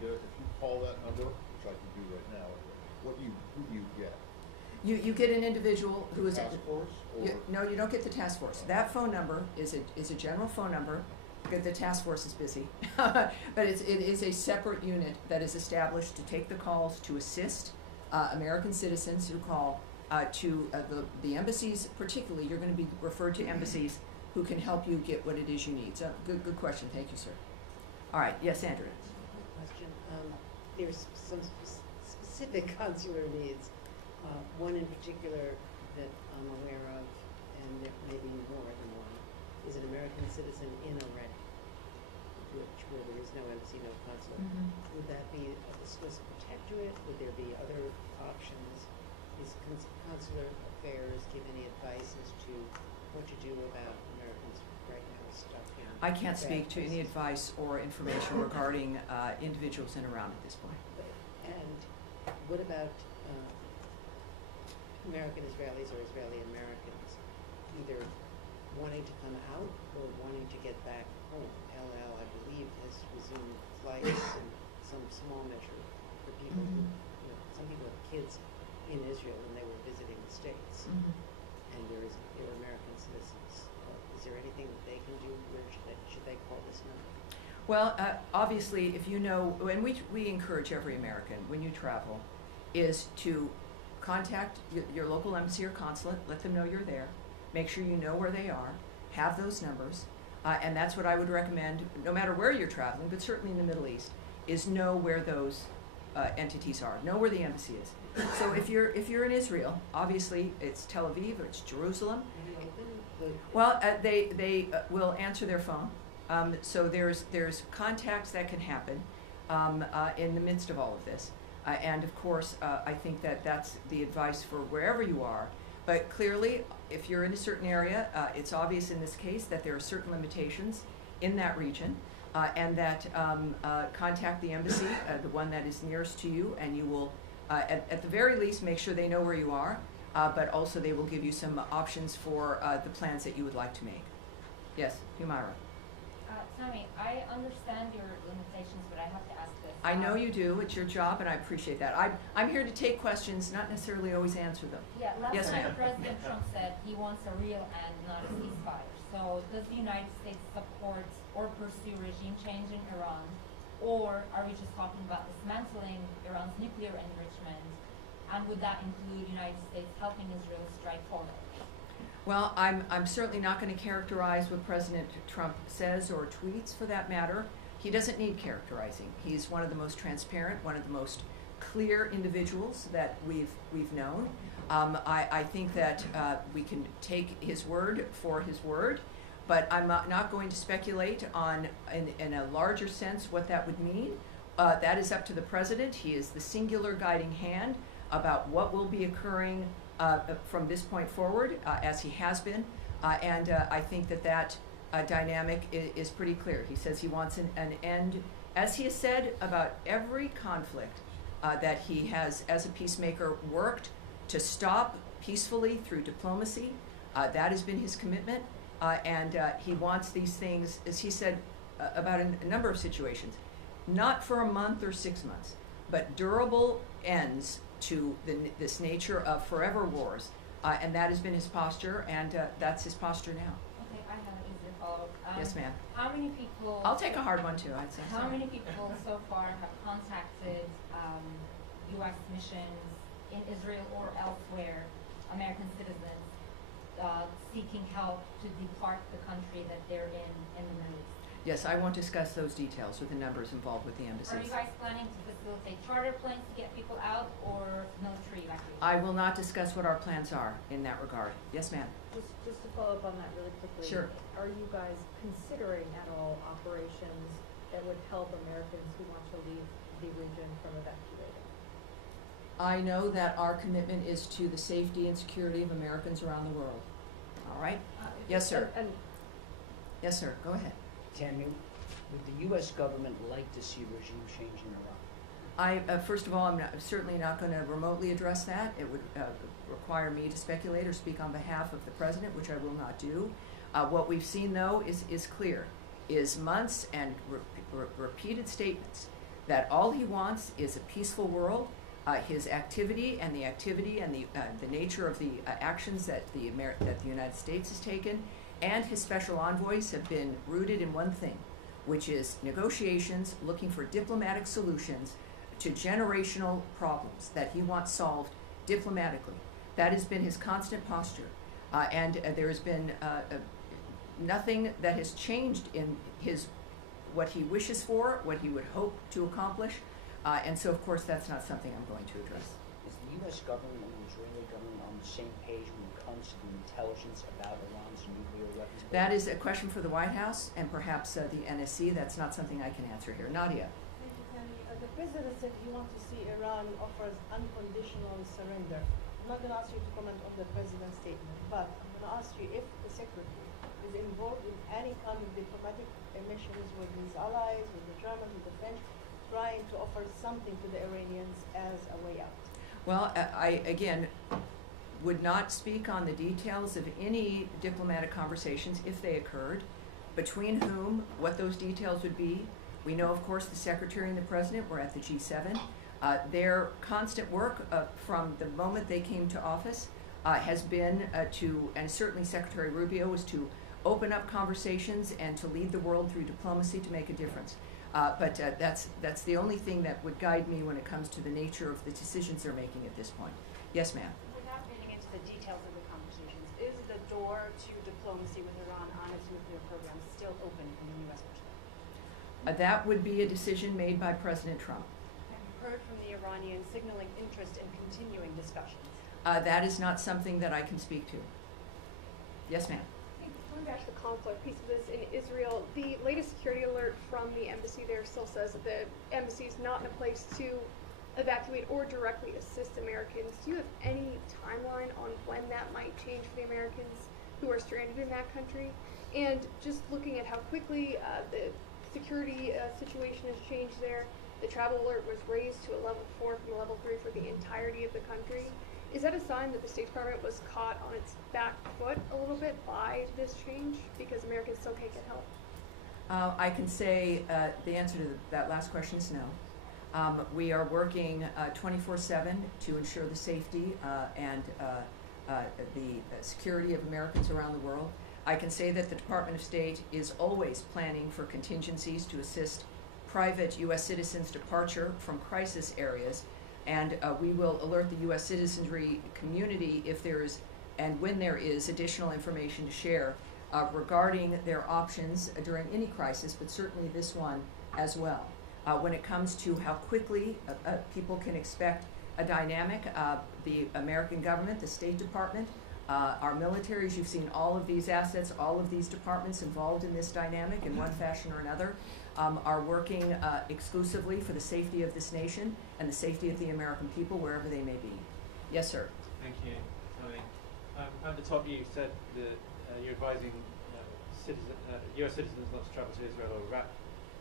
get, if you call that number, which I can do right now, who do you get? You get an individual who is task force? No, you don't get the task force. That phone number is a general phone number. The task force is busy, but it is a separate unit that is established to take the calls to assist American citizens who call to the embassies. Particularly, you're going to be referred to embassies who can help you get what it is you need. So, good question. Thank you, sir. All right. Yes, Andrea. Question. There's some specific consular needs. One in particular that I'm aware of, and there may be more than one, is an American citizen in Iran, where there is no embassy, no consulate. Mm-hmm. Would that be a Swiss protectorate? Would there be other options? Is consular affairs give any advice as to what to do about Americans right now stuck in? I can't speak to any advice or information regarding individuals in Iran at this point. And what about American Israelis or Israeli Americans either wanting to come out or wanting to get back home? I believe, has resumed flights in some small measure for people who, some people have kids in Israel when they were visiting the States, and there are American citizens. Is there anything that they can do? Where should they call this number? Well, obviously, if you know, and we encourage every American when you travel, is to contact your local embassy or consulate, let them know you're there, make sure you know where they are, have those numbers, and that's what I would recommend, no matter where you're traveling, but certainly in the Middle East, is know where those entities are, know where the embassy is. So if you're in Israel, obviously it's Tel Aviv or it's Jerusalem. Well, they will answer their phone. So there's contacts that can happen in the midst of all of this. And of course, I think that's the advice for wherever you are. But clearly, if you're in a certain area, it's obvious in this case that there are certain limitations in that region, and that contact the embassy, the one that is nearest to you, and you will, at the very least, make sure they know where you are, but also they will give you some options for the plans that you would like to make. Yes, Humaira. Tammy, I understand your limitations, but I have to ask this. I know you do. It's your job, and I appreciate that. I'm here to take questions, not necessarily always answer them. Yeah, last yes, time President Trump said he wants a real end, not a ceasefire. So does the United States support or pursue regime change in Iran? Or are we just talking about dismantling Iran's nuclear enrichment? And would that include the United States helping Israel strike forward? Well, I'm certainly not going to characterize what President Trump says or tweets, for that matter. He doesn't need characterizing. He's one of the most transparent, one of the most clear individuals that we've known. I think that we can take his word for his word, but I'm not going to speculate on, in a larger sense, what that would mean. That is up to the president. He is the singular guiding hand about what will be occurring from this point forward, as he has been. And I think that dynamic is pretty clear. He says he wants an end, as he has said about every conflict that he has, as a peacemaker, worked to stop peacefully through diplomacy. That has been his commitment. And he wants these things, as he said about a number of situations, not for a month or 6 months, but durable ends to this nature of forever wars. And that has been his posture, and that's his posture now. Okay, I have an easier follow-up. Yes, ma'am. How many people... I'll take a hard one, too, I'd say. How many people so far have contacted U.S. missions in Israel or elsewhere, American citizens, seeking help to depart the country that they're in the Middle East? Yes, I won't discuss those details with the numbers involved with the embassies. Are you guys planning to facilitate charter planes to get people out or military evacuation? I will not discuss what our plans are in that regard. Yes, ma'am. Just to follow up on that really quickly. Sure. Are you guys considering at all operations that would help Americans who want to leave the region from evacuating? I know that our commitment is to the safety and security of Americans around the world. All right? Yes, sir. Yes, sir. Go ahead. Tammy, would the U.S. government like to see regime change in Iran? First of all, I'm certainly not going to remotely address that. It would require me to speculate or speak on behalf of the president, which I will not do. What we've seen, though, is clear, is months and repeated statements that all he wants is a peaceful world. His activity and the nature of the actions that the United States has taken and his special envoys have been rooted in one thing, which is negotiations, looking for diplomatic solutions to generational problems that he wants solved diplomatically. That has been his constant posture. And there has been nothing that has changed in what he wishes for, what he would hope to accomplish. And so, of course, that's not something I'm going to address. Is the U.S. government and the Israeli government on the same page when it comes to the intelligence about Iran's nuclear weapons? That is a question for the White House and perhaps the NSC. That's not something I can answer here. Nadia. Thank you, Tammy. The president said he wants to see Iran offers unconditional surrender. I'm not going to ask you to comment on the president's statement, but I'm going to ask you if the secretary is involved in any kind of diplomatic missions with his allies, with the Germans, with the French, trying to offer something to the Iranians as a way out. Well, I again would not speak on the details of any diplomatic conversations if they occurred, between whom, what those details would be. We know, of course, the Secretary and the President were at the G7. Their constant work from the moment they came to office has been and certainly Secretary Rubio, was to open up conversations and to lead the world through diplomacy to make a difference. But that's the only thing that would guide me when it comes to the nature of the decisions they're making at this point. Yes, ma'am. Without getting into the details of the conversations, is the door to diplomacy with Iran on its nuclear program still open from the U.S. perspective? That would be a decision made by President Trump. Have you heard from the Iranians signaling interest in continuing discussions? That is not something that I can speak to. Yes, ma'am. Going back to the conflict piece of this in Israel, the latest security alert from the embassy there still says that the embassy is not in a place to evacuate or directly assist Americans. Do you have any timeline on when that might change for the Americans who are stranded in that country? And just looking at how quickly the security situation has changed there, the travel alert was raised to a level 4 from a level 3 for the entirety of the country. Is that a sign that the State Department was caught on its back foot a little bit by this change because Americans still can't get help? I can say the answer to that last question is no. We are working 24/7 to ensure the safety and the security of Americans around the world. I can say that the Department of State is always planning for contingencies to assist private U.S. citizens' departure from crisis areas, and we will alert the U.S. citizenry community if there is and when there is additional information to share regarding their options during any crisis, but certainly this one as well. When it comes to how quickly people can expect a dynamic, the American government, the State Department, our militaries, you've seen all of these assets, all of these departments involved in this dynamic in one fashion or another, are working exclusively for the safety of this nation and the safety of the American people wherever they may be. Yes, sir. Thank you, Tony. At the top you said that you're advising U.S. citizens not to travel to Israel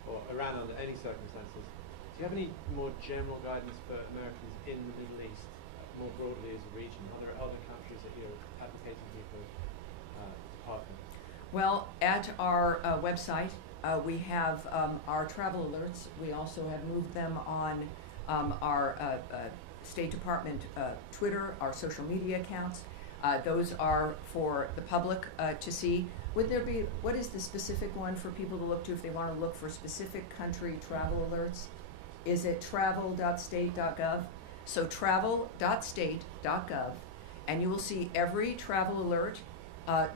or Iran under any circumstances. Do you have any more general guidance for Americans in the Middle East, more broadly as a region? Are there other countries that you're advocating people depart from? Well, at our website, we have our travel alerts. We also have moved them on our State Department Twitter, our social media accounts. Those are for the public to see. Would there be, what is the specific one for people to look to if they want to look for specific country travel alerts? Is it travel.state.gov? So travel.state.gov, and you will see every travel alert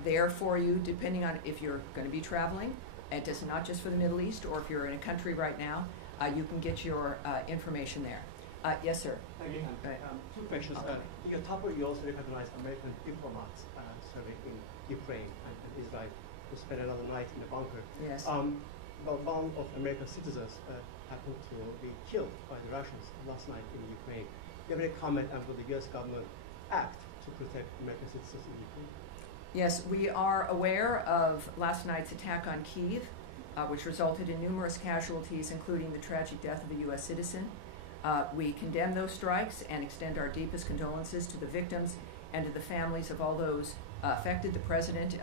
there for you, depending on if you're going to be traveling. It is not just for the Middle East, or if you're in a country right now, you can get your information there. Yes, sir. Thank you. Two questions. In your topic, you also recognize American diplomats serving in Ukraine and Israel who spent another night in a bunker. Yes. Well, one of American citizens happened to be killed by the Russians last night in Ukraine. Do you have any comment on will the U.S. government act to protect American citizens in Ukraine? Yes, we are aware of last night's attack on Kyiv, which resulted in numerous casualties, including the tragic death of a U.S. citizen. We condemn those strikes and extend our deepest condolences to the victims and to the families of all those affected. The President,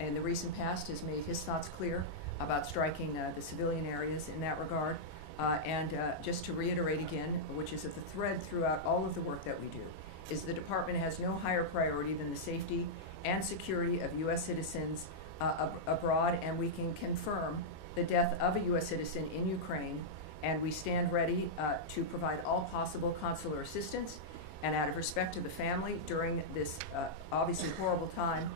in the recent past, has made his thoughts clear about striking the civilian areas in that regard. And just to reiterate again, which is at the thread throughout all of the work that we do, is the Department has no higher priority than the safety and security of U.S. citizens abroad, and we can confirm the death of a U.S. citizen in Ukraine, and we stand ready to provide all possible consular assistance. And out of respect to the family during this obviously horrible time,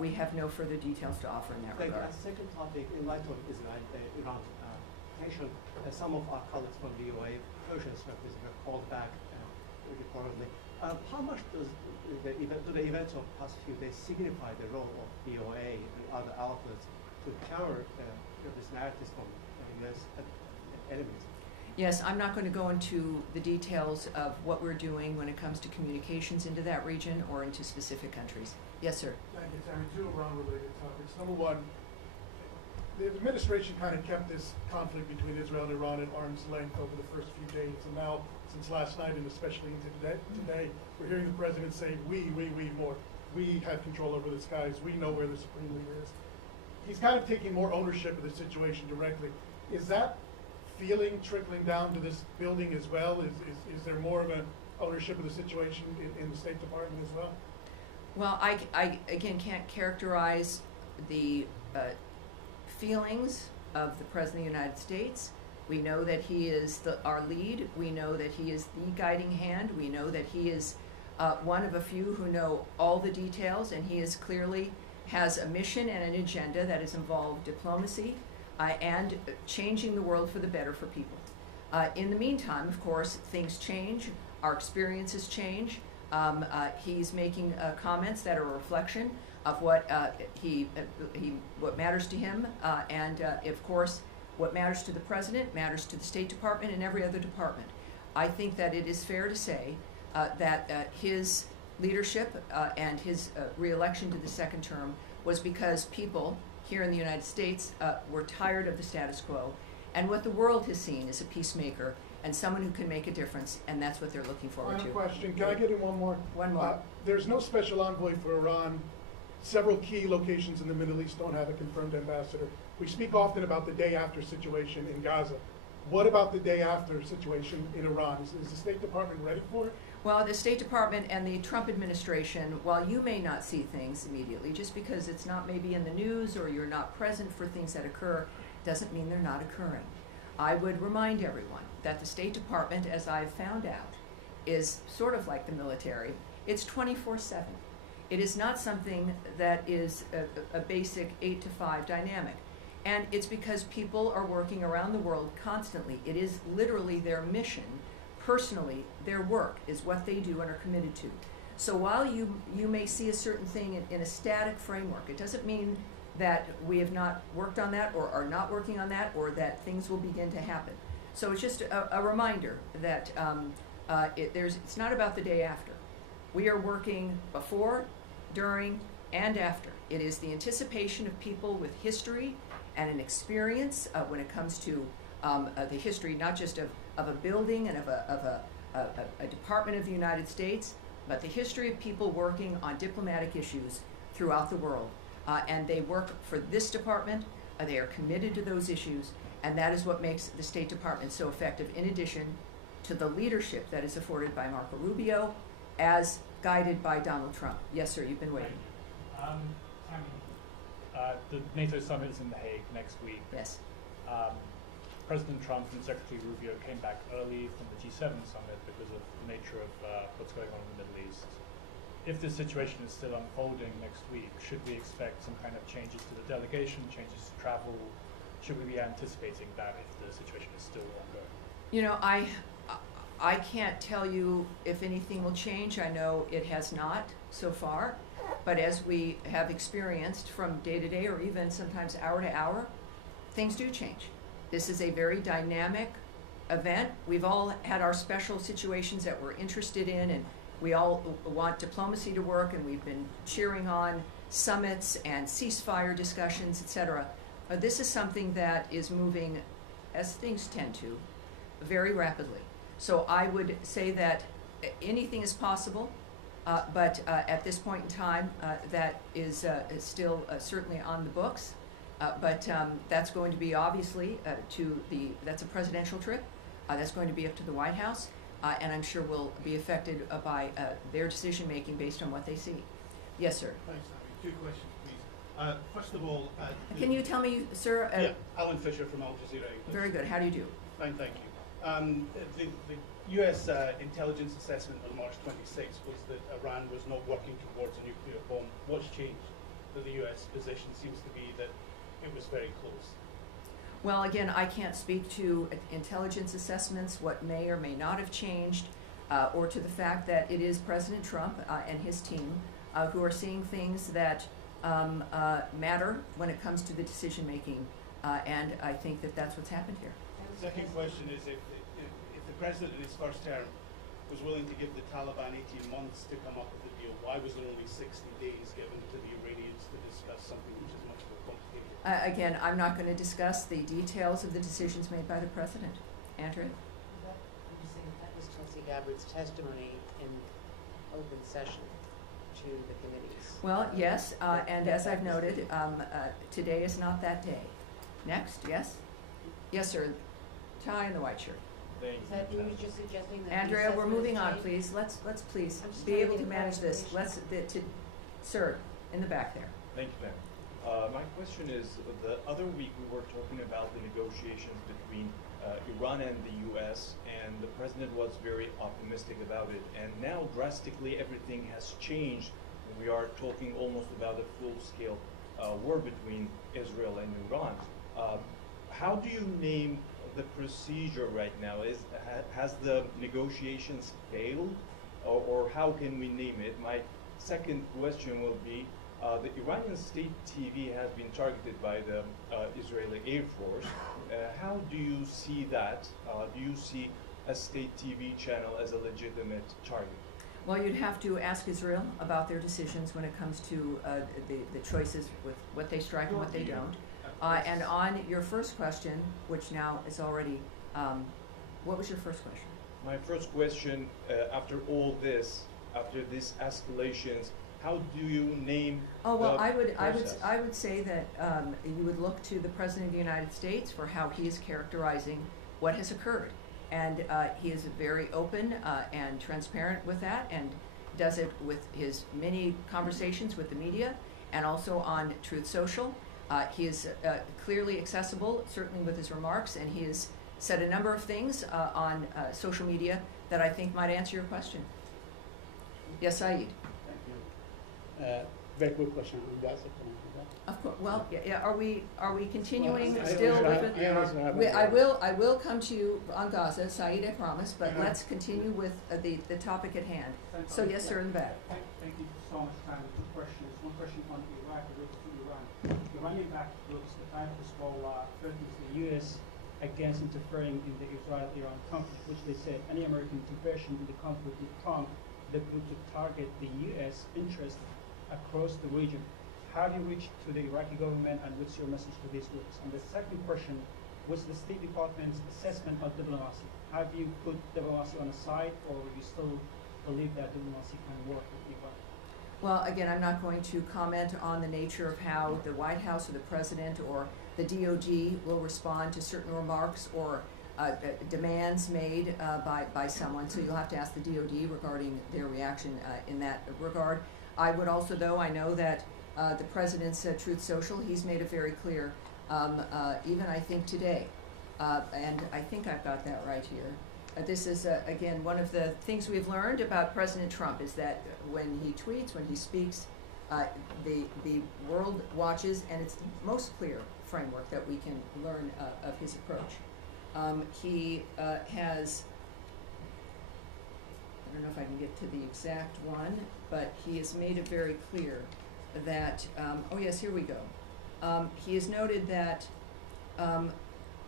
we have no further details to offer in that regard. Thank you. Second topic, in light of Iran tension, some of our colleagues from VOA Persian service were called back reportedly. How much do the events of past few days signify the role of VOA and other outlets to counter this narrative from U.S. enemies? Yes, I'm not going to go into the details of what we're doing when it comes to communications into that region or into specific countries. Yes, sir. Thank you, Tammy. Two Iran-related topics. Number one, the administration kind of kept this conflict between Israel and Iran at arm's length over the first few days, and now, since last night and especially into today, we're hearing the president say, we more. We have control over the skies. We know where the supreme leader is. He's kind of taking more ownership of the situation directly. Is that feeling trickling down to this building as well? Is there more of an ownership of the situation in the State Department as well? Well, I again can't characterize the feelings of the President of the United States. We know that he is our lead. We know that he is the guiding hand. We know that he is one of a few who know all the details, and he is clearly has a mission and an agenda that has involved diplomacy and changing the world for the better for people. In the meantime, of course, things change. Our experiences change. He's making comments that are a reflection of what what matters to him, and of course, what matters to the President matters to the State Department and every other department. I think that it is fair to say that his leadership and his re-election to the second term was because people here in the United States were tired of the status quo, and what the world has seen is a peacemaker and someone who can make a difference, and that's what they're looking forward to. Final question. Can I get in one more? One more. There's no special envoy for Iran. Several key locations in the Middle East don't have a confirmed ambassador. We speak often about the day after situation in Gaza. What about the day after situation in Iran? Is the State Department ready for it? Well, the State Department and the Trump administration, while you may not see things immediately, just because it's not maybe in the news or you're not present for things that occur, doesn't mean they're not occurring. I would remind everyone that the State Department, as I've found out, is sort of like the military. It's 24/7. It is not something that is a basic 8 to 5 dynamic. And it's because people are working around the world constantly. It is literally their mission. Personally, their work is what they do and are committed to. So while you may see a certain thing in a static framework, it doesn't mean that we have not worked on that or are not working on that or that things will begin to happen. So it's just a reminder that it's not about the day after. We are working before, during, and after. It is the anticipation of people with history and an experience when it comes to the history, not just of a building and of a department of the United States, but the history of people working on diplomatic issues throughout the world. And they work for this department, they are committed to those issues, and that is what makes the State Department so effective, in addition to the leadership that is afforded by Marco Rubio, as guided by Donald Trump. Yes, sir, you've been waiting. Tammy, the NATO summit is in The Hague next week. Yes. President Trump and Secretary Rubio came back early from the G7 summit because of the nature of what's going on in the Middle East. If this situation is still unfolding next week, should we expect some kind of changes to the delegation, changes to travel? Should we be anticipating that if the situation is still ongoing? You know, I can't tell you if anything will change. I know it has not so far, but as we have experienced from day to day or even sometimes hour to hour, things do change. This is a very dynamic event. We've all had our special situations that we're interested in, and we all want diplomacy to work, and we've been cheering on summits and ceasefire discussions, etc. This is something that is moving, as things tend to, very rapidly. So I would say that anything is possible, but at this point in time, that is still certainly on the books. But that's going to be obviously that's a presidential trip. That's going to be up to the White House, and I'm sure will be affected by their decision making based on what they see. Yes, sir. Thanks, Amy. 2 questions, please. First of all, can you tell me, sir? Yeah, Alan Fisher from Al Jazeera. Very good. How do you do? Fine, thank you. The U.S. intelligence assessment on March 26 was that Iran was not working towards a nuclear bomb. What's changed? That the U.S. position seems to be that it was very close. Well, again, I can't speak to intelligence assessments, what may or may not have changed, or to the fact that it is President Trump and his team who are seeing things that matter when it comes to the decision making, and I think that that's what's happened here. Second question is if the president in his first term was willing to give the Taliban 18 months to come up with a deal, why was there only 60 days given to the Iranians to discuss something which is much more complicated? Again, I'm not going to discuss the details of the decisions made by the president. Andrea? That was Tulsi Gabbard's testimony in open session to the committees. Well, yes, and as I've noted, today is not that day. Next, yes? Yes, sir. Tie in the white shirt. You were just suggesting that Andrea, we're moving on, please. Let's please be able to manage this. Sir, in the back there. Thank you, ma'am. My question is, the other week we were talking about the negotiations between Iran and the U.S., and the president was very optimistic about it. And now, drastically, everything has changed. We are talking almost about a full-scale war between Israel and Iran. How do you name the procedure right now? Has the negotiations failed, or how can we name it? My second question will be, the Iranian state TV has been targeted by the Israeli Air Force. How do you see that? Do you see a state TV channel as a legitimate target? Well, you'd have to ask Israel about their decisions when it comes to the choices with what they strike and what they don't. And on your first question, which now is already, what was your first question? My first question, after all this, after these escalations, how do you name Oh, well, the process? I would say that you would look to the President of the United States for how he is characterizing what has occurred. And he is very open and transparent with that, and does it with his many conversations with the media and also on Truth Social. He is clearly accessible, certainly with his remarks, and he has said a number of things on social media that I think might answer your question. Yes, Saeed. Thank you. Very quick question on Gaza. Of course. Well, yeah. Are we continuing Well, still? I will come to you on Gaza, Saeed, I promise. But let's continue with the topic at hand. So yes, sir, in the back. Thank you so much, Time. Two questions. One question on Iraq, related to Iran. Iranian-backed groups, the Time of Hezbollah, threatens the U.S. against interfering in the Israel-Iran conflict, which they said any American intervention in the conflict would prompt the group to target the U.S. interest across the region. How do you reach to the Iraqi government, and what's your message to these groups? And the second question, what's the State Department's assessment of diplomacy? Have you put diplomacy on the side, or you still believe that diplomacy can work with Iran? Well, again, I'm not going to comment on the nature of how the White House or the President or the DOD will respond to certain remarks or demands made by someone. So you'll have to ask the DOD regarding their reaction in that regard. I would also, though, I know that the President's Truth Social, he's made it very clear, even I think today, and I think I've got that right here. This is, again, one of the things we've learned about President Trump is that when he tweets, when he speaks, the world watches, and it's the most clear framework that we can learn of his approach. He has, I don't know if I can get to the exact one, but he has made it very clear that, oh yes, here we go. He has noted that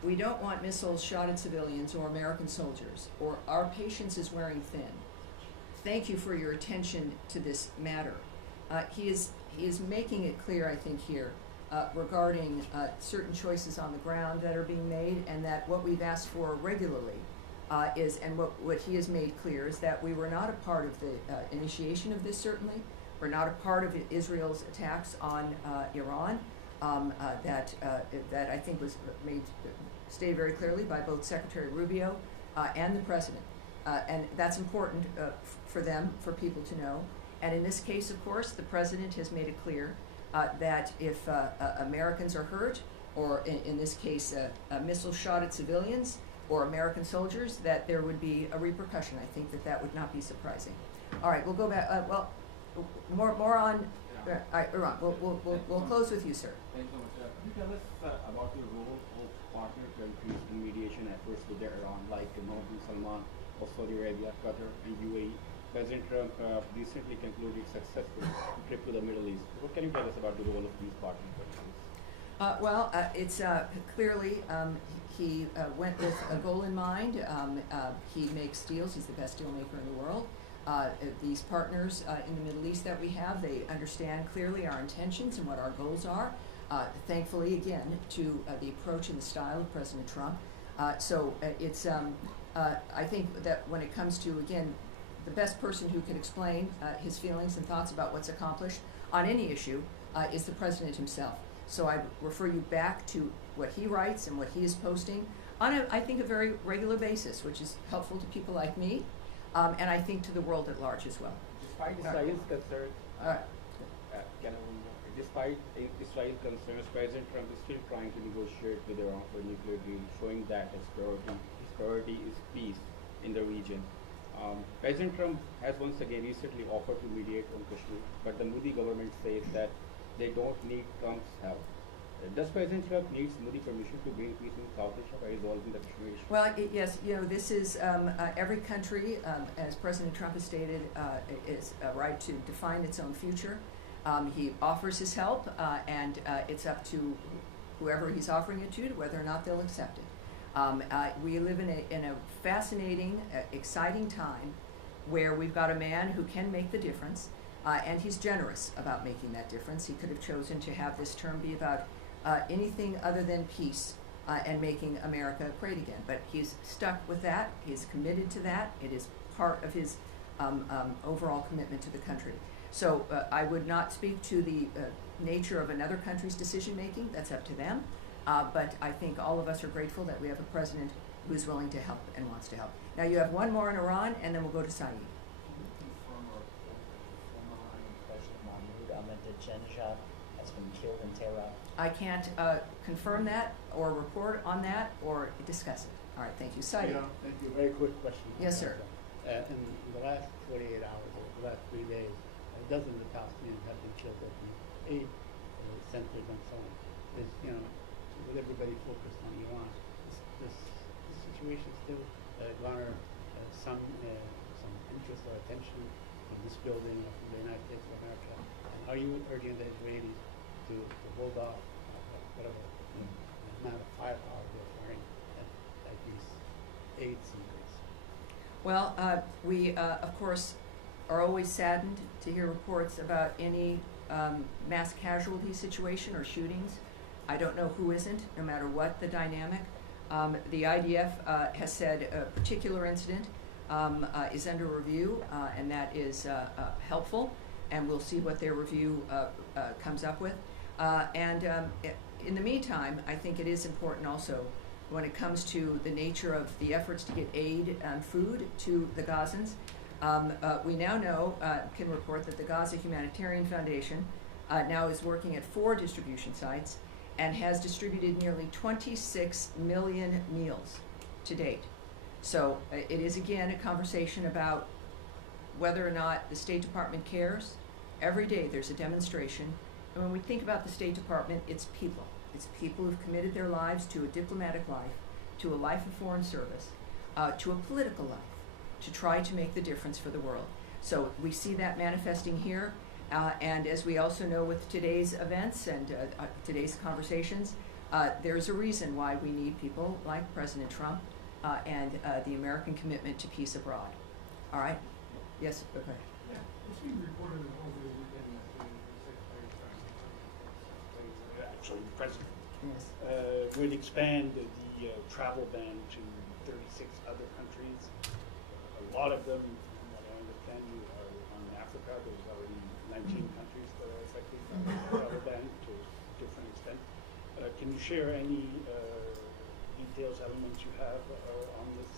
we don't want missiles shot at civilians or American soldiers, or our patience is wearing thin. Thank you for your attention to this matter. He is making it clear, I think, here regarding certain choices on the ground that are being made, and that what we've asked for regularly is, and what he has made clear, is that we were not a part of the initiation of this, certainly. We're not a part of Israel's attacks on Iran. That I think was stated very clearly by both Secretary Rubio and the President. And that's important for them, for people to know. And in this case, of course, the President has made it clear that if Americans are hurt, or in this case, a missile shot at civilians or American soldiers, that there would be a repercussion. I think that would not be surprising. All right, we'll go back. Well, more on Iran. We'll close with you, sir. Thanks so much. Could you tell us about the role of partner countries in mediation efforts with Iran, like Mohammed bin Salman of Saudi Arabia, Qatar, and UAE? President Trump recently concluded a successful trip to the Middle East. What can you tell us about the role of these partner countries? Well, it's clearly he went with a goal in mind. He makes deals. He's the best deal maker in the world. These partners in the Middle East that we have, they understand clearly our intentions and what our goals are. Thankfully, again, to the approach and the style of President Trump. So it's, I think that when it comes to, again, the best person who can explain his feelings and thoughts about what's accomplished on any issue is the President himself. So I refer you back to what he writes and what he is posting on, I think, a very regular basis, which is helpful to people like me, and I think to the world at large as well. Despite Israel's concerns, despite Israel's concerns, President Trump is still trying to negotiate with Iran for a nuclear deal, showing that his priority is peace in the region. President Trump has once again recently offered to mediate on Kashmir, but the Modi government says that they don't need Trump's help. Does President Trump need Modi permission to bring peace in South Asia by resolving the Kashmir issue? Well, yes, this is every country, as President Trump has stated, is a right to define its own future. He offers his help, and it's up to whoever he's offering it to whether or not they'll accept it. We live in a fascinating, exciting time where we've got a man who can make the difference, and he's generous about making that difference. He could have chosen to have this term be about anything other than peace and making America great again. But he's stuck with that. He's committed to that. It is part of his overall commitment to the country. So I would not speak to the nature of another country's decision making. That's up to them. But I think all of us are grateful that we have a president who's willing to help and wants to help. Now you have one more in Iran, and then we'll go to Saeed. Has been killed in Tehran. I can't confirm that or report on that or discuss it. All right, thank you. Saeed. Yeah, thank you. Very quick question. Yes, sir. In the last 48 hours, or the last 3 days, dozens of Palestinians have been killed at the aid centers and so on. With everybody focused on Iran, this situation still garner some interest or attention in this building of the United States of America. And are you urging the Israelis to hold off whatever amount of firepower they're firing at these aid centers? Well, we of course are always saddened to hear reports about any mass casualty situation or shootings. I don't know who isn't, no matter what the dynamic. The IDF has said a particular incident is under review, and that is helpful, and we'll see what their review comes up with. In the meantime, I think it is important also when it comes to the nature of the efforts to get aid and food to the Gazans. We now know, can report that the Gaza Humanitarian Foundation now is working at 4 distribution sites and has distributed nearly 26 million meals to date. So it is again a conversation about whether or not the State Department cares. Every day there's a demonstration. And when we think about the State Department, it's people. It's people who've committed their lives to a diplomatic life, to a life of foreign service, to a political life, to try to make the difference for the world. So we see that manifesting here. And as we also know with today's events and today's conversations, there's a reason why we need people like President Trump and the American commitment to peace abroad. All right? Yes? Okay. Yeah, it's been reported over the weekend that the Secretary of actually the President, would expand the travel ban to 36 other countries. A lot of them, from what I understand, are on Africa. There's already 19 countries that are affected by the travel ban to a different extent. Can you share any details, elements you have on this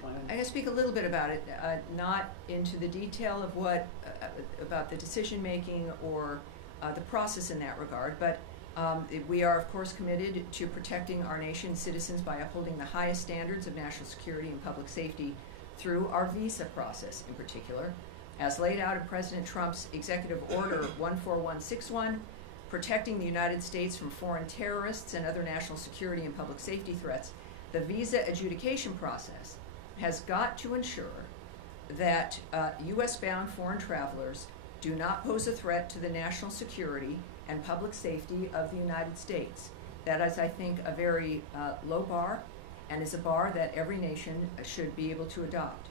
plan? I'm going to speak a little bit about it, not into the detail of what, about the decision making or the process in that regard, but we are of course committed to protecting our nation's citizens by upholding the highest standards of national security and public safety through our visa process in particular, as laid out in President Trump's Executive Order 14161, protecting the United States from foreign terrorists and other national security and public safety threats. The visa adjudication process has got to ensure that U.S.-bound foreign travelers do not pose a threat to the national security and public safety of the United States. That is, I think, a very low bar, and is a bar that every nation should be able to adopt.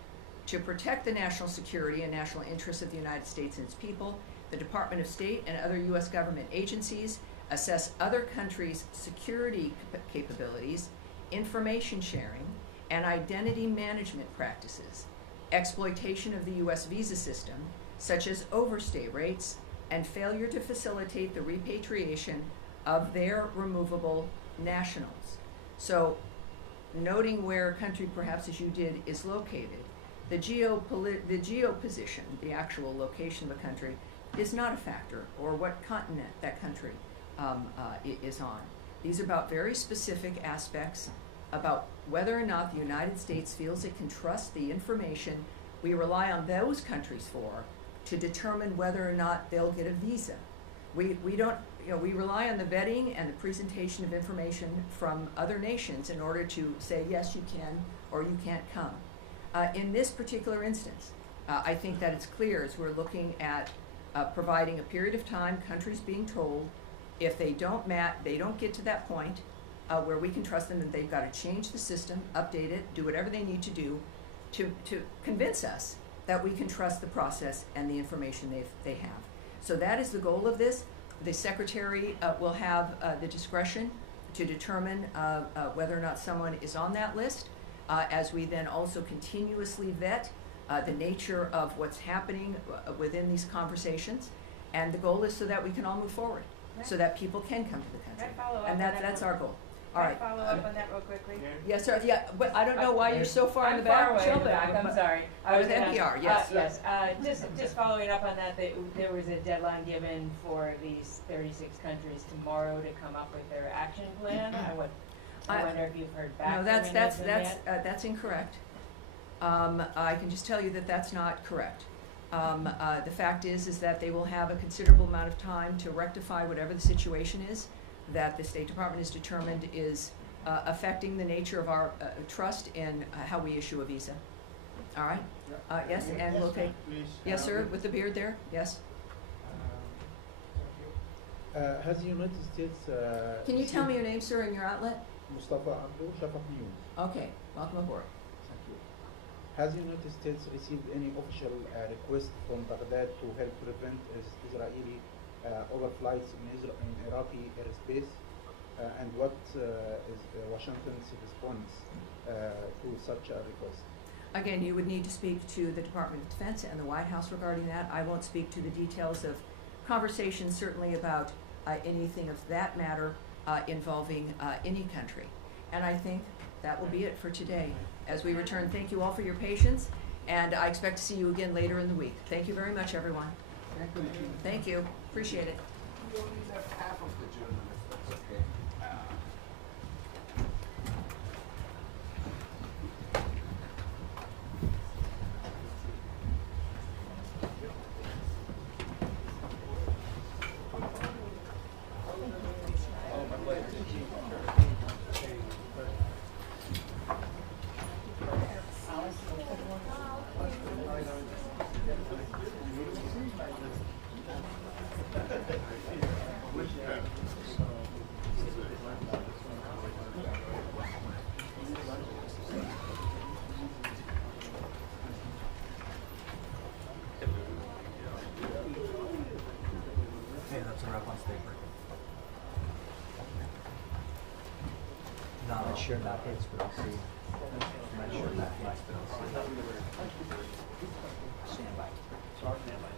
To protect the national security and national interests of the United States and its people, the Department of State and other U.S. government agencies assess other countries' security capabilities, information sharing, and identity management practices, exploitation of the U.S. visa system, such as overstay rates, and failure to facilitate the repatriation of their removable nationals. So, noting where a country, perhaps as you did, is located, the geoposition, the actual location of a country, is not a factor, or what continent that country is on. These are about very specific aspects about whether or not the United States feels it can trust the information we rely on those countries for to determine whether or not they'll get a visa. We don't, we rely on the vetting and the presentation of information from other nations in order to say, yes, you can, or you can't come. In this particular instance, I think that it's clear as we're looking at providing a period of time, countries being told if they don't get to that point where we can trust them, then they've got to change the system, update it, do whatever they need to do to convince us that we can trust the process and the information they have. So that is the goal of this. The Secretary will have the discretion to determine whether or not someone is on that list, as we then also continuously vet the nature of what's happening within these conversations. And the goal is so that we can all move forward, so that people can come to the country. Can I follow up And on that that's real- our goal. Can All I right. follow up on that real quickly? Yes, sir. Yeah, but I don't know why you're so far in the I'm back. far away in the Michelle, back, I'm but- sorry. I With was gonna- NPR, yes. Yes, just following up on that, there was a deadline given for these 36 countries tomorrow to come up with their action plan. I wonder if you've heard back No, from that's any of them yet? that's incorrect. I can just tell you that that's not correct. The fact is that they will have a considerable amount of time to rectify whatever the situation is that the State Department has determined is affecting the nature of our trust in how we issue a visa. All right? Yes, and we'll take. Yes, sir, with the beard there. Yes. Has the United States... Can you tell me your name, sir, and your outlet? Mustafa Abdul, Shafaq News. Okay, welcome aboard. Thank you. Has the United States received any official request from Baghdad to help prevent Israeli overflights in Iraqi airspace, and what is Washington's response to such a request? Again, you would need to speak to the Department of Defense and the White House regarding that. I won't speak to the details of conversations, certainly about anything of that matter involving any country. And I think that will be it for today. As we return, thank you all for your patience, and I expect to see you again later in the week. Thank you very much, everyone. Thank you. Appreciate it. You only left half of the journalists, that's okay. Hey, that's a wrap on Staker. No, I'm not sure about his, but I'll see. I'm not sure about his, but I'll see. Stand by. Stand by.